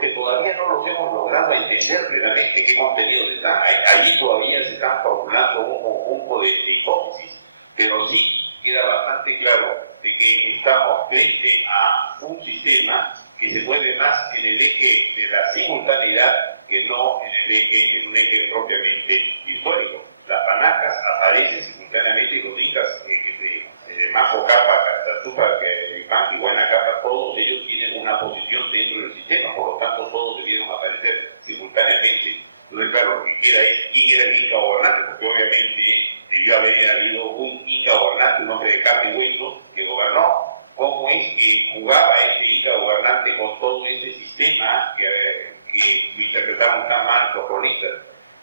que todavía no los hemos logrado entender plenamente qué contenidos están. Allí todavía se están formulando un conjunto de hipótesis, pero sí queda bastante claro de que estamos frente a un sistema que se mueve más en el eje de la simultaneidad que no en un eje propiamente histórico. Las panacas aparecen simultáneamente y los incas, de Manco Cápac hasta Tupac Yupanqui y Huayna Cápac, todos ellos tienen una posición dentro del sistema, por lo tanto todos debieron aparecer simultáneamente. Entonces, claro, lo que queda es quién era el inca gobernante, porque obviamente debió haber habido un inca gobernante, un hombre de carne y hueso que gobernó. ¿Cómo es que jugaba este inca gobernante con todo este sistema que lo interpretaron tan mal los cronistas?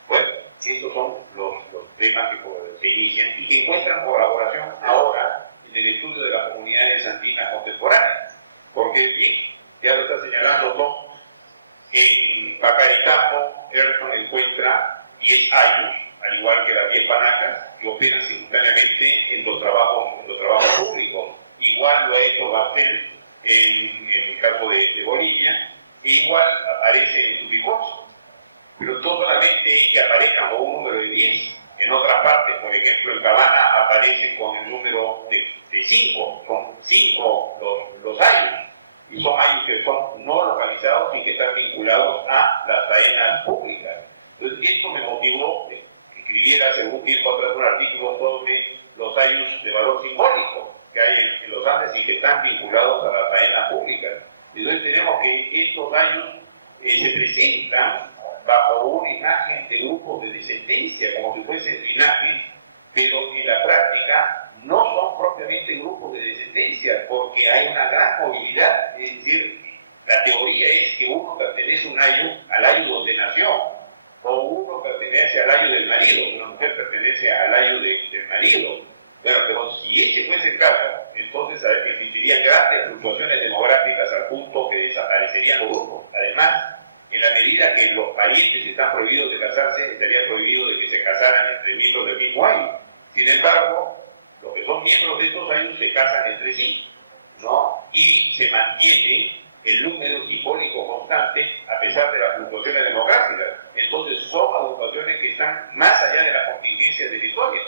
Bueno, estos son los temas que se inician y que encuentran colaboración ahora en el estudio de las comunidades andinas contemporáneas. Porque, bien, ya lo está señalando Tom, en Pacaritambo, Ayrton encuentra 10 ayllus, al igual que las 10 panacas, que operan simultáneamente en los trabajos públicos. Igual lo ha hecho Bastel en el caso de Bolivia, e igual aparece en Tupicocho. Pero no solamente es que aparezcan con un número de 10. En otras partes, por ejemplo, en Cabana aparecen con el número de 5. Son 5 los ayllus. Y son ayllus que son no localizados y que están vinculados a las faenas públicas. Entonces, esto me motivó que escribiera hace algún tiempo atrás un artículo sobre los ayllus de valor simbólico que hay en los Andes y que están vinculados a las faenas públicas. Entonces, tenemos que estos ayllus se presentan bajo una imagen de grupos de descendencia, como si fuesen linajes, pero en la práctica no son propiamente grupos de descendencia, porque hay una gran movilidad. Es decir, la teoría es que uno pertenece al ayllu donde nació, o uno pertenece al ayllu del marido, una mujer pertenece al ayllu del marido. Bueno, pero si ese fuese el caso, entonces existirían grandes fluctuaciones demográficas al punto que desaparecerían los grupos. Además, en la medida que los parientes están prohibidos de casarse, estaría prohibido de que se casaran entre miembros del mismo ayllu. Sin embargo, los que son miembros de estos aylus se casan entre sí, ¿no? Y se mantiene el número simbólico constante a pesar de las fluctuaciones demográficas. Entonces son agrupaciones que están más allá de las contingencias de la historia.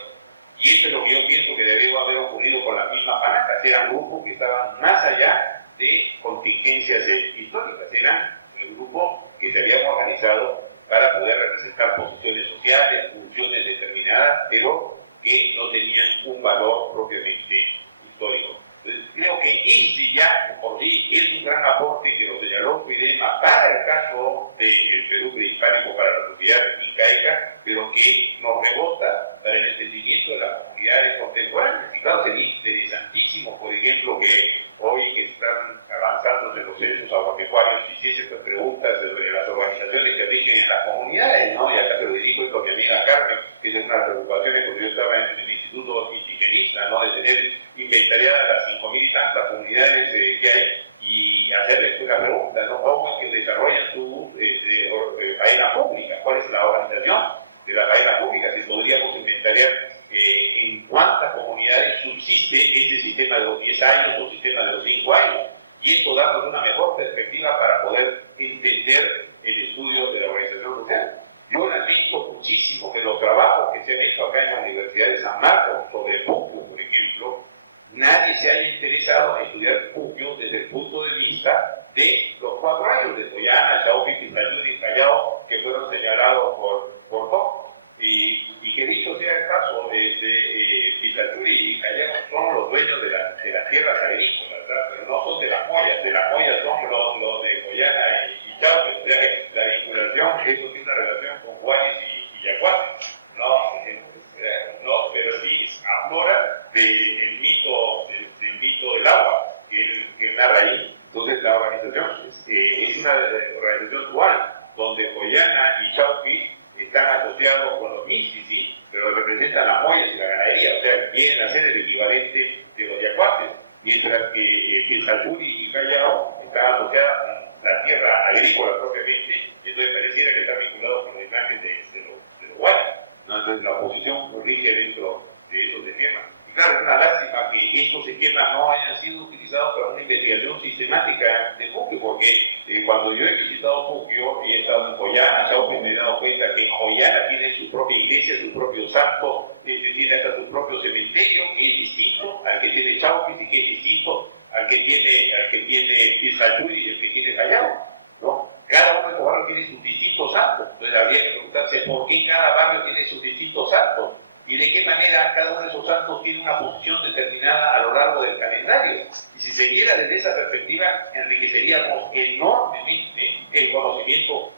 Y eso es lo que yo pienso que debió haber ocurrido con las mismas panacas. Eran grupos que estaban más allá de contingencias históricas. Eran el grupo que se habían organizado para poder representar posiciones sociales, funciones determinadas, pero que no tenían un valor propiamente histórico. Entonces, creo que este ya por sí es un gran aporte que lo señaló Zuidema para el caso del Perú prehispánico, para la sociedad incaica, pero que nos rebota para el entendimiento de las comunidades contemporáneas. Y claro, sería interesantísimo, por ejemplo, que hoy que están avanzando en los censos agropecuarios, hiciese pues preguntas sobre las organizaciones que rigen en las comunidades, ¿no? Y acá se lo dirijo esto a mi amiga Carmen, que es una de las preocupaciones cuando yo estaba en el Instituto Indigenista, ¿no? De tener inventariadas las 5.000 y tantas comunidades que hay y hacerles una pregunta, ¿no? ¿Cómo es que desarrollan su faena pública? ¿Cuál es la organización de la faena pública? Si podríamos inventariar en cuántas comunidades subsiste este sistema de los 10 años o sistema de los 5 años, y esto darnos una mejor perspectiva para poder entender el estudio de la organización social. Yo lamento muchísimo que los trabajos que se han hecho acá en la Universidad de San Marcos sobre Pucyo, por ejemplo, nadie se haya interesado en estudiar Pucyo desde el punto de vista de los 4 años de Toyana, Chaupi, Tizayún y Callao, que fueron señalados por Tom. Y que dicho sea el caso, Joyana y Chauqui están asociados con los Mississippi, pero representan las mollas y la ganadería, o sea, vienen a ser el equivalente de los yacuates, mientras que Quetzalturi y Callao están asociadas con la tierra agrícola propiamente, entonces pareciera que están vinculados con la imagen de los guanes, ¿no? Entonces la oposición rige dentro de esos esquemas. Y claro, es una lástima que estos esquemas no hayan sido utilizados para una investigación sistemática de Puquio, porque cuando yo he visitado Puquio y he estado en Joyana, Chauqui, me he dado cuenta que Joyana tiene su propia iglesia, su propio santo, tiene hasta su propio cementerio, que es distinto al que tiene Chauqui y que es distinto al que tiene Quetzalturi y el que tiene Callao, ¿no? Cada uno de estos barrios tiene sus distintos santos, entonces habría que preguntarse por qué cada barrio tiene sus distintos santos y de qué manera cada uno de esos santos tiene una función determinada a lo largo del calendario. Y si se viera desde esa perspectiva, enriqueceríamos enormemente el conocimiento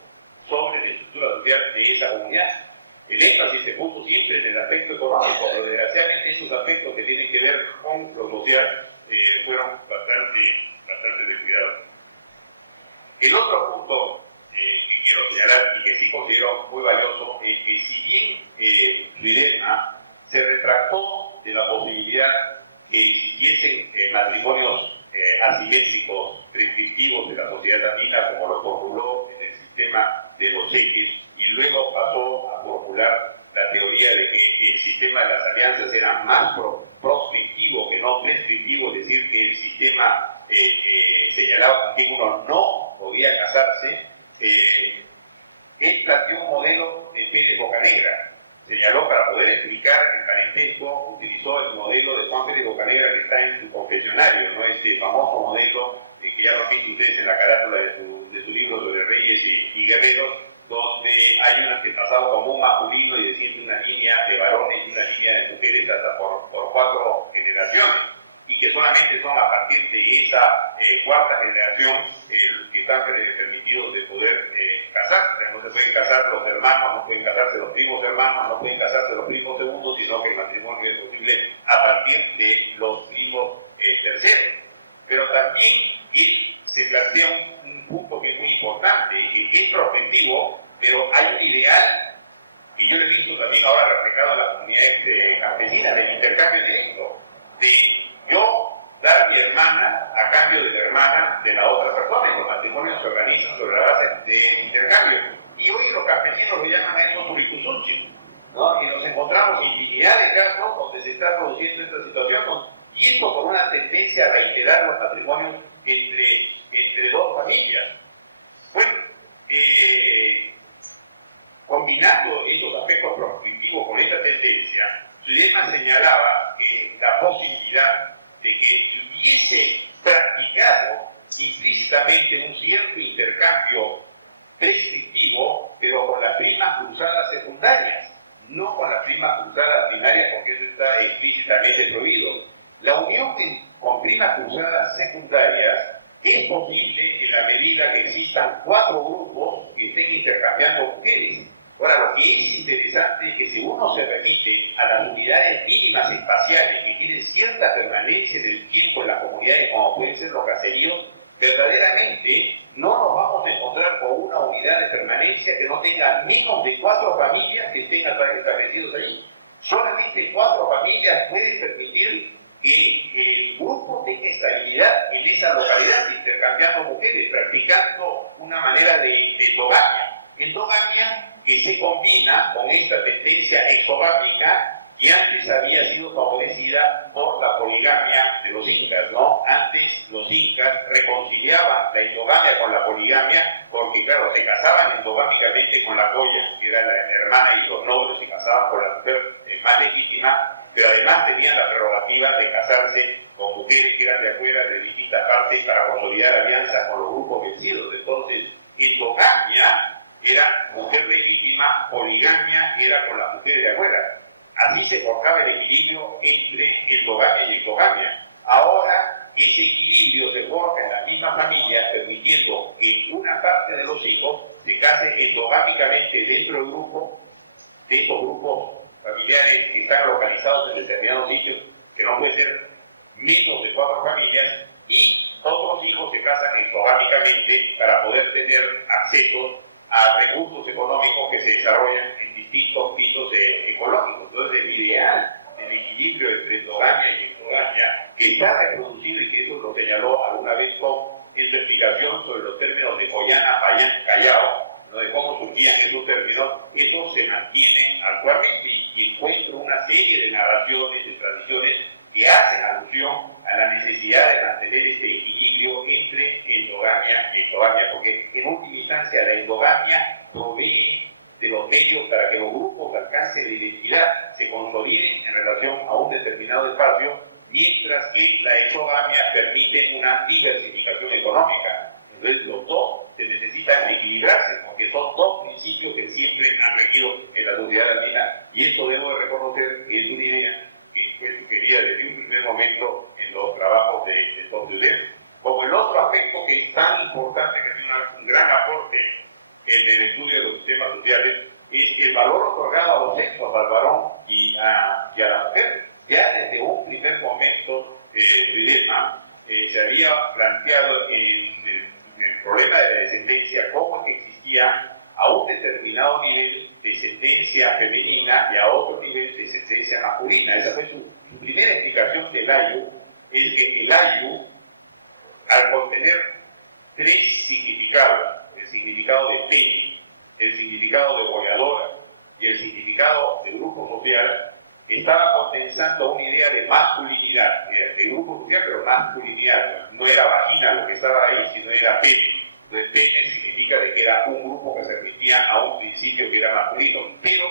sobre la estructura social de esa comunidad. El énfasis se puso siempre en el aspecto económico, pero desgraciadamente esos aspectos que tienen que ver con lo social fueron bastante descuidados. El otro punto que quiero señalar y que sí considero muy valioso es que si bien Ledesma se retractó de la posibilidad que existiesen matrimonios asimétricos prescriptivos de la sociedad andina, como lo formuló en el sistema de los ejes, y luego pasó a formular la teoría de que el sistema de las alianzas era más proscriptivo que no prescriptivo, es decir, que el sistema señalaba que uno no podía casarse, él planteó un modelo de Pérez Bocanegra. Señaló, para poder explicar el parentesco, utilizó el modelo de Juan Pérez Bocanegra que está en su confesionario, ¿no? Este famoso modelo que ya lo han visto ustedes en la carátula de su libro sobre reyes y guerreros, donde hay un antepasado común masculino y desciende una línea de varones y una línea de mujeres hasta por 4 generaciones, y que solamente son a partir de esa cuarta generación que están permitidos de poder casarse. O sea, no se pueden casar los hermanos, no pueden casarse los primos hermanos, no pueden casarse los primos segundos, sino que el matrimonio es posible a partir de los primos terceros. Pero también él se plantea un punto que es muy importante, que es prospectivo, pero hay un ideal que yo lo he visto también ahora reflejado en la comunidad campesina, del intercambio directo, de yo dar mi hermana a cambio de la hermana de la otra persona, y los matrimonios se organizan sobre la base de intercambio. Y hoy los campesinos lo llaman a eso puricusunchi, ¿no? Y nos encontramos infinidad de casos donde se está produciendo esta situación, y esto por una tendencia a reiterar los matrimonios entre dos familias. Bueno, combinando esos aspectos proscriptivos con esta tendencia, Ledesma señalaba que la posibilidad de que se hubiese practicado implícitamente un cierto intercambio prescriptivo, pero con las primas cruzadas secundarias, no con las primas cruzadas primarias, porque eso está explícitamente prohibido. La unión con primas cruzadas secundarias es posible en la medida que existan 4 grupos que estén intercambiando mujeres. Ahora, lo que es interesante es que si uno se remite a las unidades mínimas espaciales que tienen cierta permanencia en el tiempo en las comunidades, como pueden ser los caseríos, verdaderamente no nos vamos a encontrar con una unidad de permanencia que no tenga menos de 4 familias que estén establecidos allí. Solamente 4 familias pueden permitir que el grupo tenga estabilidad en esa localidad, intercambiando mujeres, practicando una manera de endogamia. Endogamia que se combina con esta tendencia exogámica que antes había sido favorecida por la poligamia de los incas, ¿no? Antes los incas reconciliaban la endogamia con la poligamia porque, claro, se casaban endogámicamente con la colla, que era la hermana, y los nobles se casaban con la mujer más legítima, pero además tenían la prerrogativa de casarse con mujeres que eran de afuera, de distintas partes, para consolidar alianzas con los grupos vencidos. Entonces, endogamia era mujer legítima, poligamia era con las mujeres de afuera. Así se forjaba el equilibrio entre endogamia y exogamia. Ahora ese equilibrio se forja en las mismas familias, permitiendo que una parte de los hijos se case endogámicamente dentro del grupo, de estos grupos familiares que están localizados en determinados sitios, que no puede ser menos de 4 familias, y otros hijos se casan exogámicamente para poder tener acceso a recursos económicos que se desarrollan en distintos pisos ecológicos. Entonces, el ideal del equilibrio entre endogamia y exogamia, que está reproducido y que eso lo señaló alguna vez en su explicación sobre los términos de Joyana, Payán, Callao, ¿no? De cómo surgían esos términos, eso se mantiene actualmente y encuentro una serie de narraciones, de tradiciones que hacen alusión a la necesidad de mantener este equilibrio entre endogamia y exogamia, porque en última instancia la endogamia provee de los medios para que los grupos alcancen la identidad, se consoliden en relación a un determinado espacio, mientras que la exogamia permite una diversificación económica. Entonces los dos se necesitan equilibrarse, porque son dos principios que siempre han regido en la sociedad andina, y eso debo de reconocer que es una idea que fue sugerida desde un primer momento en los trabajos de Tocqueville. Como el otro aspecto que es tan importante, que tiene un gran aporte en el estudio de los sistemas sociales, es el valor otorgado a los sexos, al varón y a la mujer. Ya desde un primer momento, Ledesma se había planteado en el problema de la descendencia cómo es que existía a un determinado nivel de descendencia femenina y a otro nivel de descendencia masculina. Esa fue su primera explicación del Ayu, es que el Ayu, al contener tres significados, el significado de pene, el significado de goleadora y el significado de grupo social, estaba condensando una idea de masculinidad, de grupo social, pero masculinidad. No era vagina lo que estaba ahí, sino era pene. Entonces, pene significa de que era un grupo que se resistía a un principio que era masculino, pero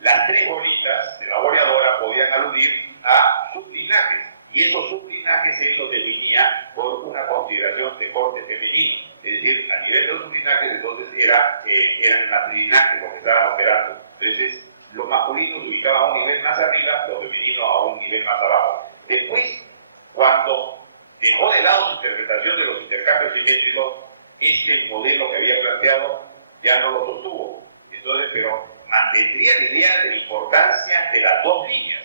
las tres bolitas de la goleadora podían aludir a sublinajes, y esos sublinajes él los definía por una consideración de corte femenino, es decir, a nivel de los sublinajes entonces eran matrilinajes los que estaban operando. Entonces, lo masculino se ubicaba a un nivel más arriba, lo femenino a un nivel más abajo. Después, cuando dejó de lado su interpretación de los intercambios simétricos, este modelo que había planteado ya no lo sostuvo. Entonces, pero mantendría la idea de la importancia de las dos líneas.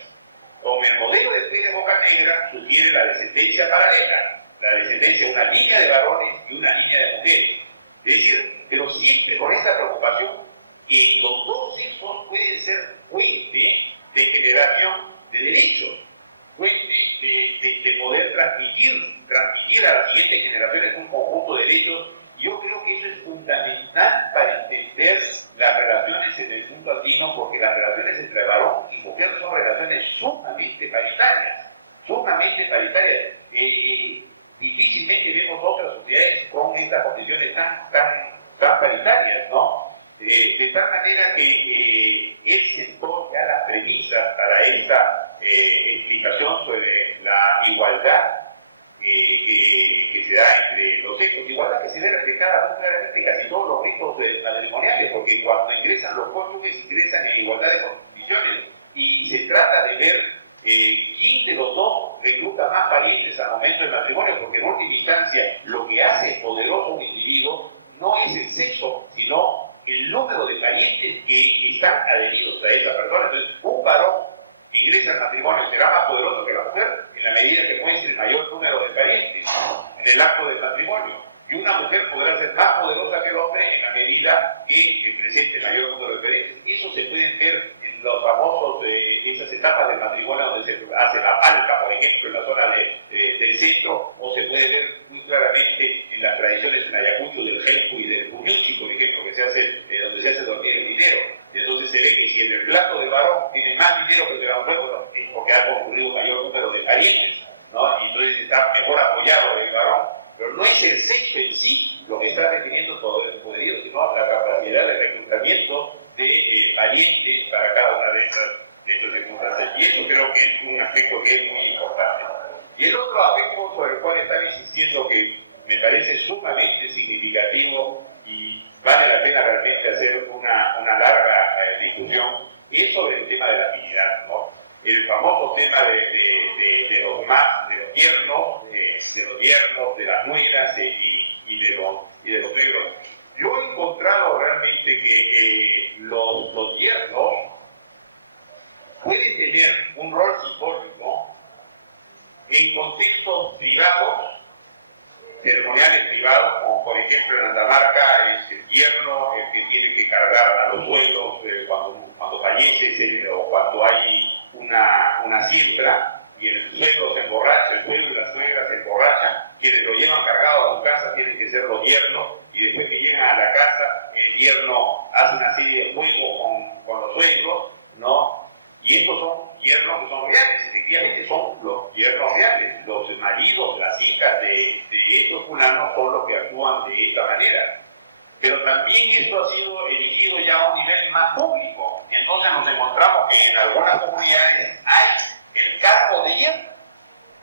Como el modelo de Pérez Bocanegra sugiere la descendencia paralela, la descendencia de una línea de varones y una línea de mujeres. Es decir, pero siempre con esta preocupación que los dos sexos pueden ser fuente de generación de derechos, fuente de poder transmitir a las siguientes generaciones un conjunto de derechos. Yo creo que eso es fundamental para entender las relaciones en el mundo andino, porque las relaciones entre varón y mujer son relaciones sumamente paritarias, sumamente paritarias. Difícilmente vemos otras sociedades con estas condiciones tan paritarias, ¿no? De tal manera que él sentó ya las premisas para esta explicación sobre la igualdad que se da entre los sexos, igualdad que se ve reflejada muy claramente en casi todos los ritos matrimoniales, porque cuando ingresan los cónyuges ingresan en igualdad de condiciones, y se trata de ver quién de los dos recluta más parientes al momento del matrimonio, porque en última instancia lo que hace poderoso a un individuo no es el sexo, sino el número de parientes que están adheridos a esa persona. Entonces, un varón que ingresa al matrimonio será más poderoso que la mujer en la medida que muestre el mayor número de parientes en el acto del matrimonio, y una mujer podrá ser más poderosa que el hombre en la medida que presente el mayor número de parientes. Eso se puede ver en los famosos, esas etapas del matrimonio donde se hace la palca, por ejemplo, en la zona del centro, o se puede ver muy claramente en las tradiciones en Ayacucho del Gelpu y del Puñuchi, por ejemplo, que se hace, donde se hace dormir el dinero. Entonces se ve que si en el plato del varón tiene más dinero que el de la mujer, bueno, es porque ha concurrido mayor número de parientes, ¿no? Y entonces está mejor apoyado el varón. Pero no es el sexo en sí lo que está definiendo todo el poderío, sino la capacidad de reclutamiento de parientes para cada una de estas circunstancias. Y eso creo que es un aspecto que es muy importante. Y el otro aspecto sobre el cual estaba insistiendo, que me parece sumamente significativo y vale la pena realmente hacer una larga discusión, es sobre el tema de la afinidad, ¿no? El famoso tema de los yernos, de las nueras y de los suegros. Yo he encontrado realmente que los yernos pueden tener un rol simbólico en contextos privados ceremoniales privados, como por ejemplo en Andamarca es el yerno el que tiene que cargar a los suegros cuando fallece o cuando hay una siembra, y el suegro se emborracha, el suegro y la suegra se emborrachan, quienes lo llevan cargado a su casa tienen que ser los yernos, y después que llegan a la casa, el yerno hace una serie de juegos con los suegros, ¿no? Y estos son yernos que son reales, efectivamente son los yernos reales, los maridos, las hijas de estos fulanos son los que actúan de esta manera. Pero también esto ha sido erigido ya a un nivel más público. Entonces nos encontramos que en algunas comunidades hay el cargo de yerno.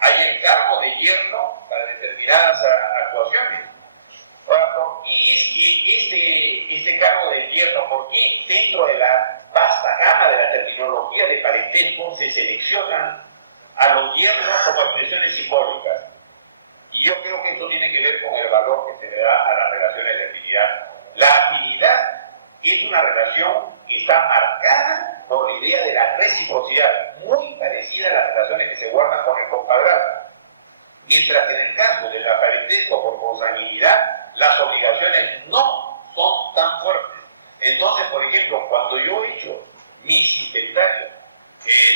Hay el cargo de yerno para determinadas actuaciones. Ahora, ¿por qué es que este cargo del yerno, por qué dentro de la vasta gama de la terminología de parentesco se seleccionan a los yernos como expresiones simbólicas? Y yo creo que eso tiene que ver con el valor que se le da a las relaciones de afinidad. La afinidad es una relación que está marcada por la idea de la reciprocidad, muy parecida a las relaciones que se guardan con el compadrazgo. Mientras que en el caso del parentesco por consanguinidad, las obligaciones no son tan fuertes. Entonces, por ejemplo, cuando yo he hecho mis inventarios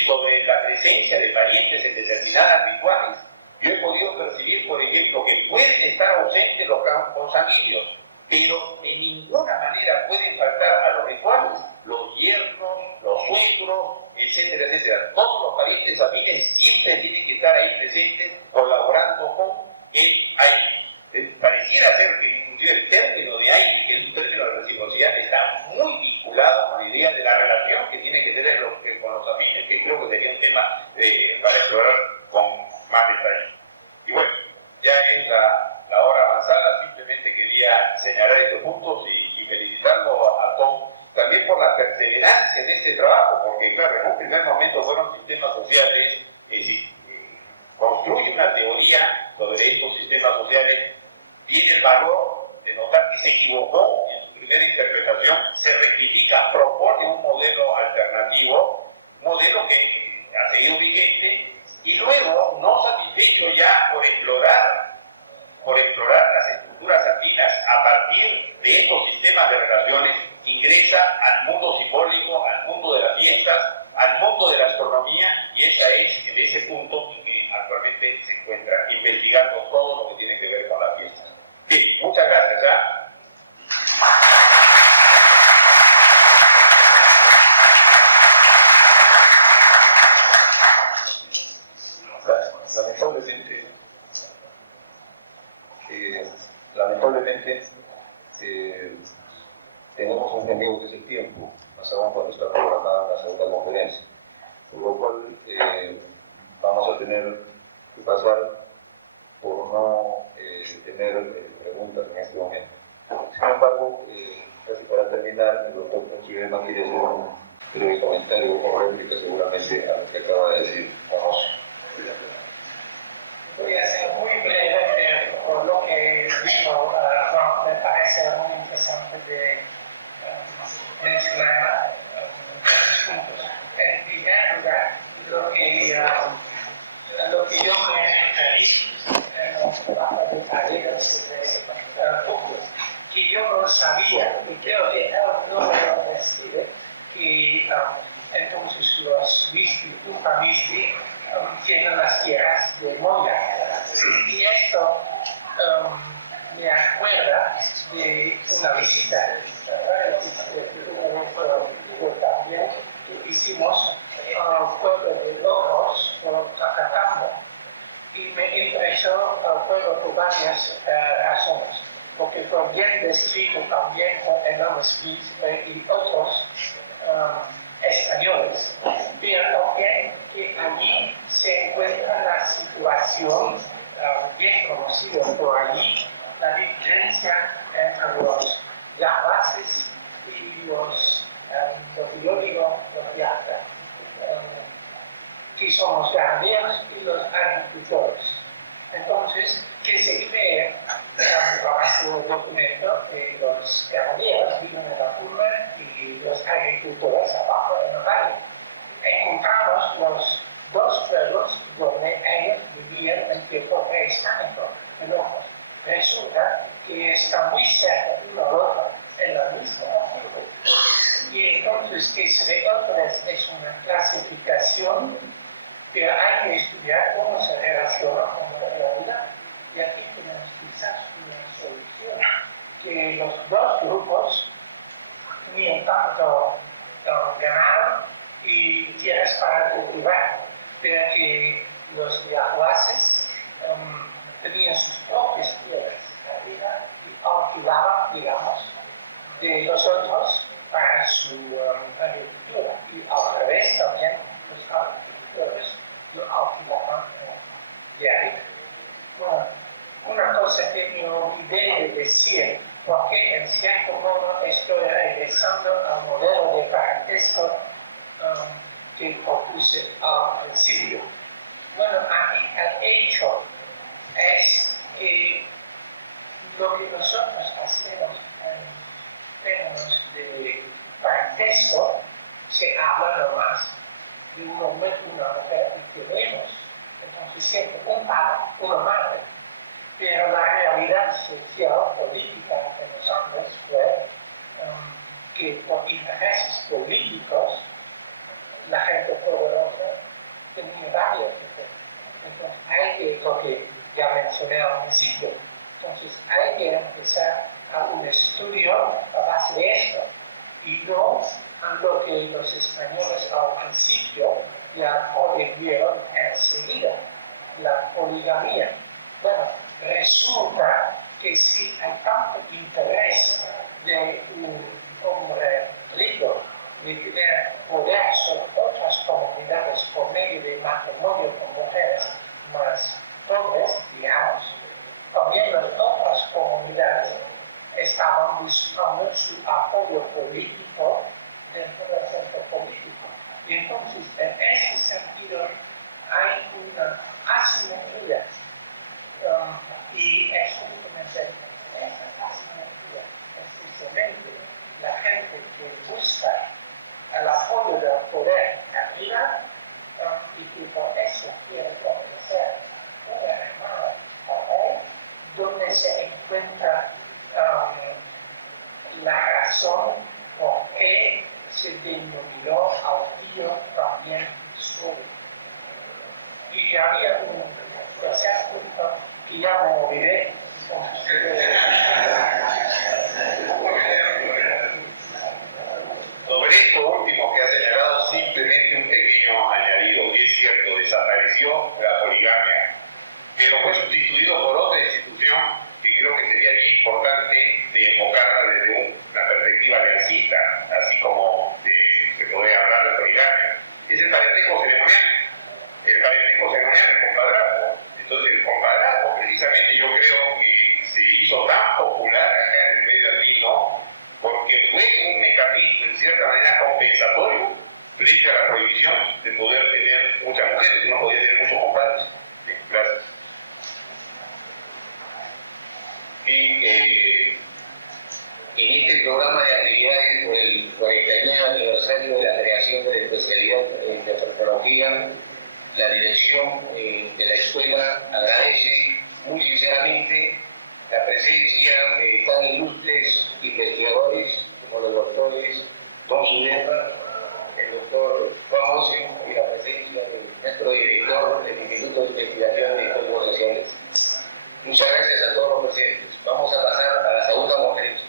sobre la presencia de parientes en determinadas rituales, yo he podido percibir, por ejemplo, que pueden estar ausentes los consanguíneos, pero de ninguna manera pueden faltar a los rituales los yernos, los suegros, etcétera, etcétera. Todos los parientes afines siempre tienen que estar ahí presentes, colaborando con el aire. Pareciera ser que inclusive el término de aire, que es un término de reciprocidad, está muy vinculado con la idea de la relación que tiene que tener con los afines, que creo que sería un tema para explorar con más detalle. Y bueno, ya es la hora avanzada, simplemente quería señalar estos puntos y felicitarlo a Tom también por la perseverancia en este trabajo, porque claro, en un primer momento fueron sistemas sociales, construye una teoría sobre estos sistemas sociales, tiene el valor de notar que se equivocó en su primera interpretación, se rectifica, propone un modelo alternativo, un modelo que ha seguido vigente, y luego, no satisfecho ya por explorar las estructuras andinas a partir de estos sistemas de relaciones, ingresa al mundo simbólico, al mundo de las fiestas, al mundo de la astronomía, y esa es en ese punto en que actualmente se encuentra investigando todo lo que tiene que ver con las fiestas. Bien, muchas gracias. Lamentablemente tenemos un enemigo que es el tiempo, más aún cuando está programada la segunda conferencia, por lo cual vamos a tener que pasar por no tener preguntas en este momento. Sin embargo, casi para terminar, el doctor Consuelo quiere hacer un breve comentario o réplica seguramente a lo que acaba de decir José. Voy a ser muy breve por lo que dijo Ron, me parece muy interesante de mencionar estos puntos. En primer lugar, lo que yo me referí en los trabajos de tareas que yo no sabía, y creo que él no lo decide, que entonces los Vishnu, tienen las tierras de Moya. Y esto me acuerda de una visita también que hicimos al pueblo de Logros, por Tacatambo, y me interesó el pueblo por varias razones, porque fue bien descrito también con Enorme Speed y otros españoles, pero también que allí se encuentra la situación bien conocida por allí, la diferencia entre los yaguases y los que yo digo los yacas, que son los ganaderos y los agricultores. Entonces, que se cree bajo el documento que los ganaderos viven en la curva y los agricultores abajo en el valle. Encontramos los dos pueblos donde ellos vivían en tiempo prehispánico, en ojos. pero hay que estudiar cómo se relaciona con la realidad. Y aquí tenemos quizás una solución, que los dos grupos tenían tanto ganado y tierras para cultivar, pero que los yaguases tenían sus propias tierras arriba y alquilaban, digamos, de los otros para su agricultura. Y al revés también, los agricultores lo alquilaban de arriba. Bueno, una cosa que me olvidé de decir, porque en cierto modo estoy regresando al modelo de parentesco que propuse al principio. Bueno, aquí el hecho es que lo que nosotros hacemos en términos de parentesco se habla nomás de un hombre y una mujer que tenemos. Entonces siempre un padre, una madre. Pero la realidad social, política de los hombres fue que por intereses políticos la gente poderosa tenía varias mujeres. Entonces hay que, lo que ya mencioné al principio, entonces hay que empezar a un estudio a base de esto y no a lo que los españoles al principio ya prohibieron enseguida, la poligamia. Bueno, resulta que si hay tanto interés de un hombre rico de tener poder sobre otras comunidades por medio de matrimonio con mujeres más pobres, digamos, también las otras comunidades estaban buscando su apoyo político dentro del centro político. Y entonces, en ese sentido, hay una asimetría. Y es justamente esa asimetría, especialmente la gente que busca el apoyo del poder arriba y que por eso quiere ofrecer una hermana donde se encuentra la razón por qué se denominó al tío también histórico. Y había un tercer punto que ya me olvidé. Sobre esto último que ha señalado, simplemente un pequeño añadido. Es cierto, desapareció la poligamia, pero fue sustituido por otra institución que creo que sería bien importante de enfocarla desde una perspectiva aliancista, así como se podría hablar de poligamia. Es el parentesco ceremonial. El parentesco ceremonial, el compadrazgo. Entonces, el compadrazgo, precisamente, yo creo que se hizo tan popular acá en el medio andino porque fue un mecanismo, en cierta manera, compensatorio frente a la prohibición de poder tener muchas mujeres. Uno podía tener muchos compadres. Gracias. En este programa de actividades por el 49 aniversario de la creación de la especialidad de antropología, la dirección de la escuela agradece muy sinceramente la presencia de tan ilustres investigadores como los doctores Don Zuleta, el doctor Juan Ocio y la presencia de nuestro director del Instituto de Investigación de Históricos Sociales. Muchas gracias a todos los presentes. Vamos a pasar a la segunda conferencia.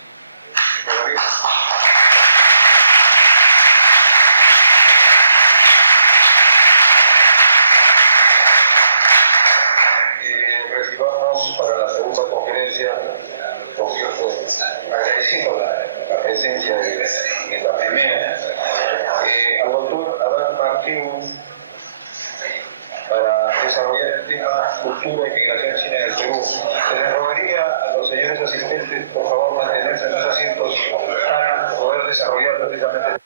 Recibamos para la segunda conferencia, por cierto, agradeciendo la presencia de la primera, al doctor Adán Martín, para desarrollar el tema cultura y migración china en el Perú. Se les rogaría a los señores asistentes, por favor, mantenerse en sus asientos para poder desarrollar precisamente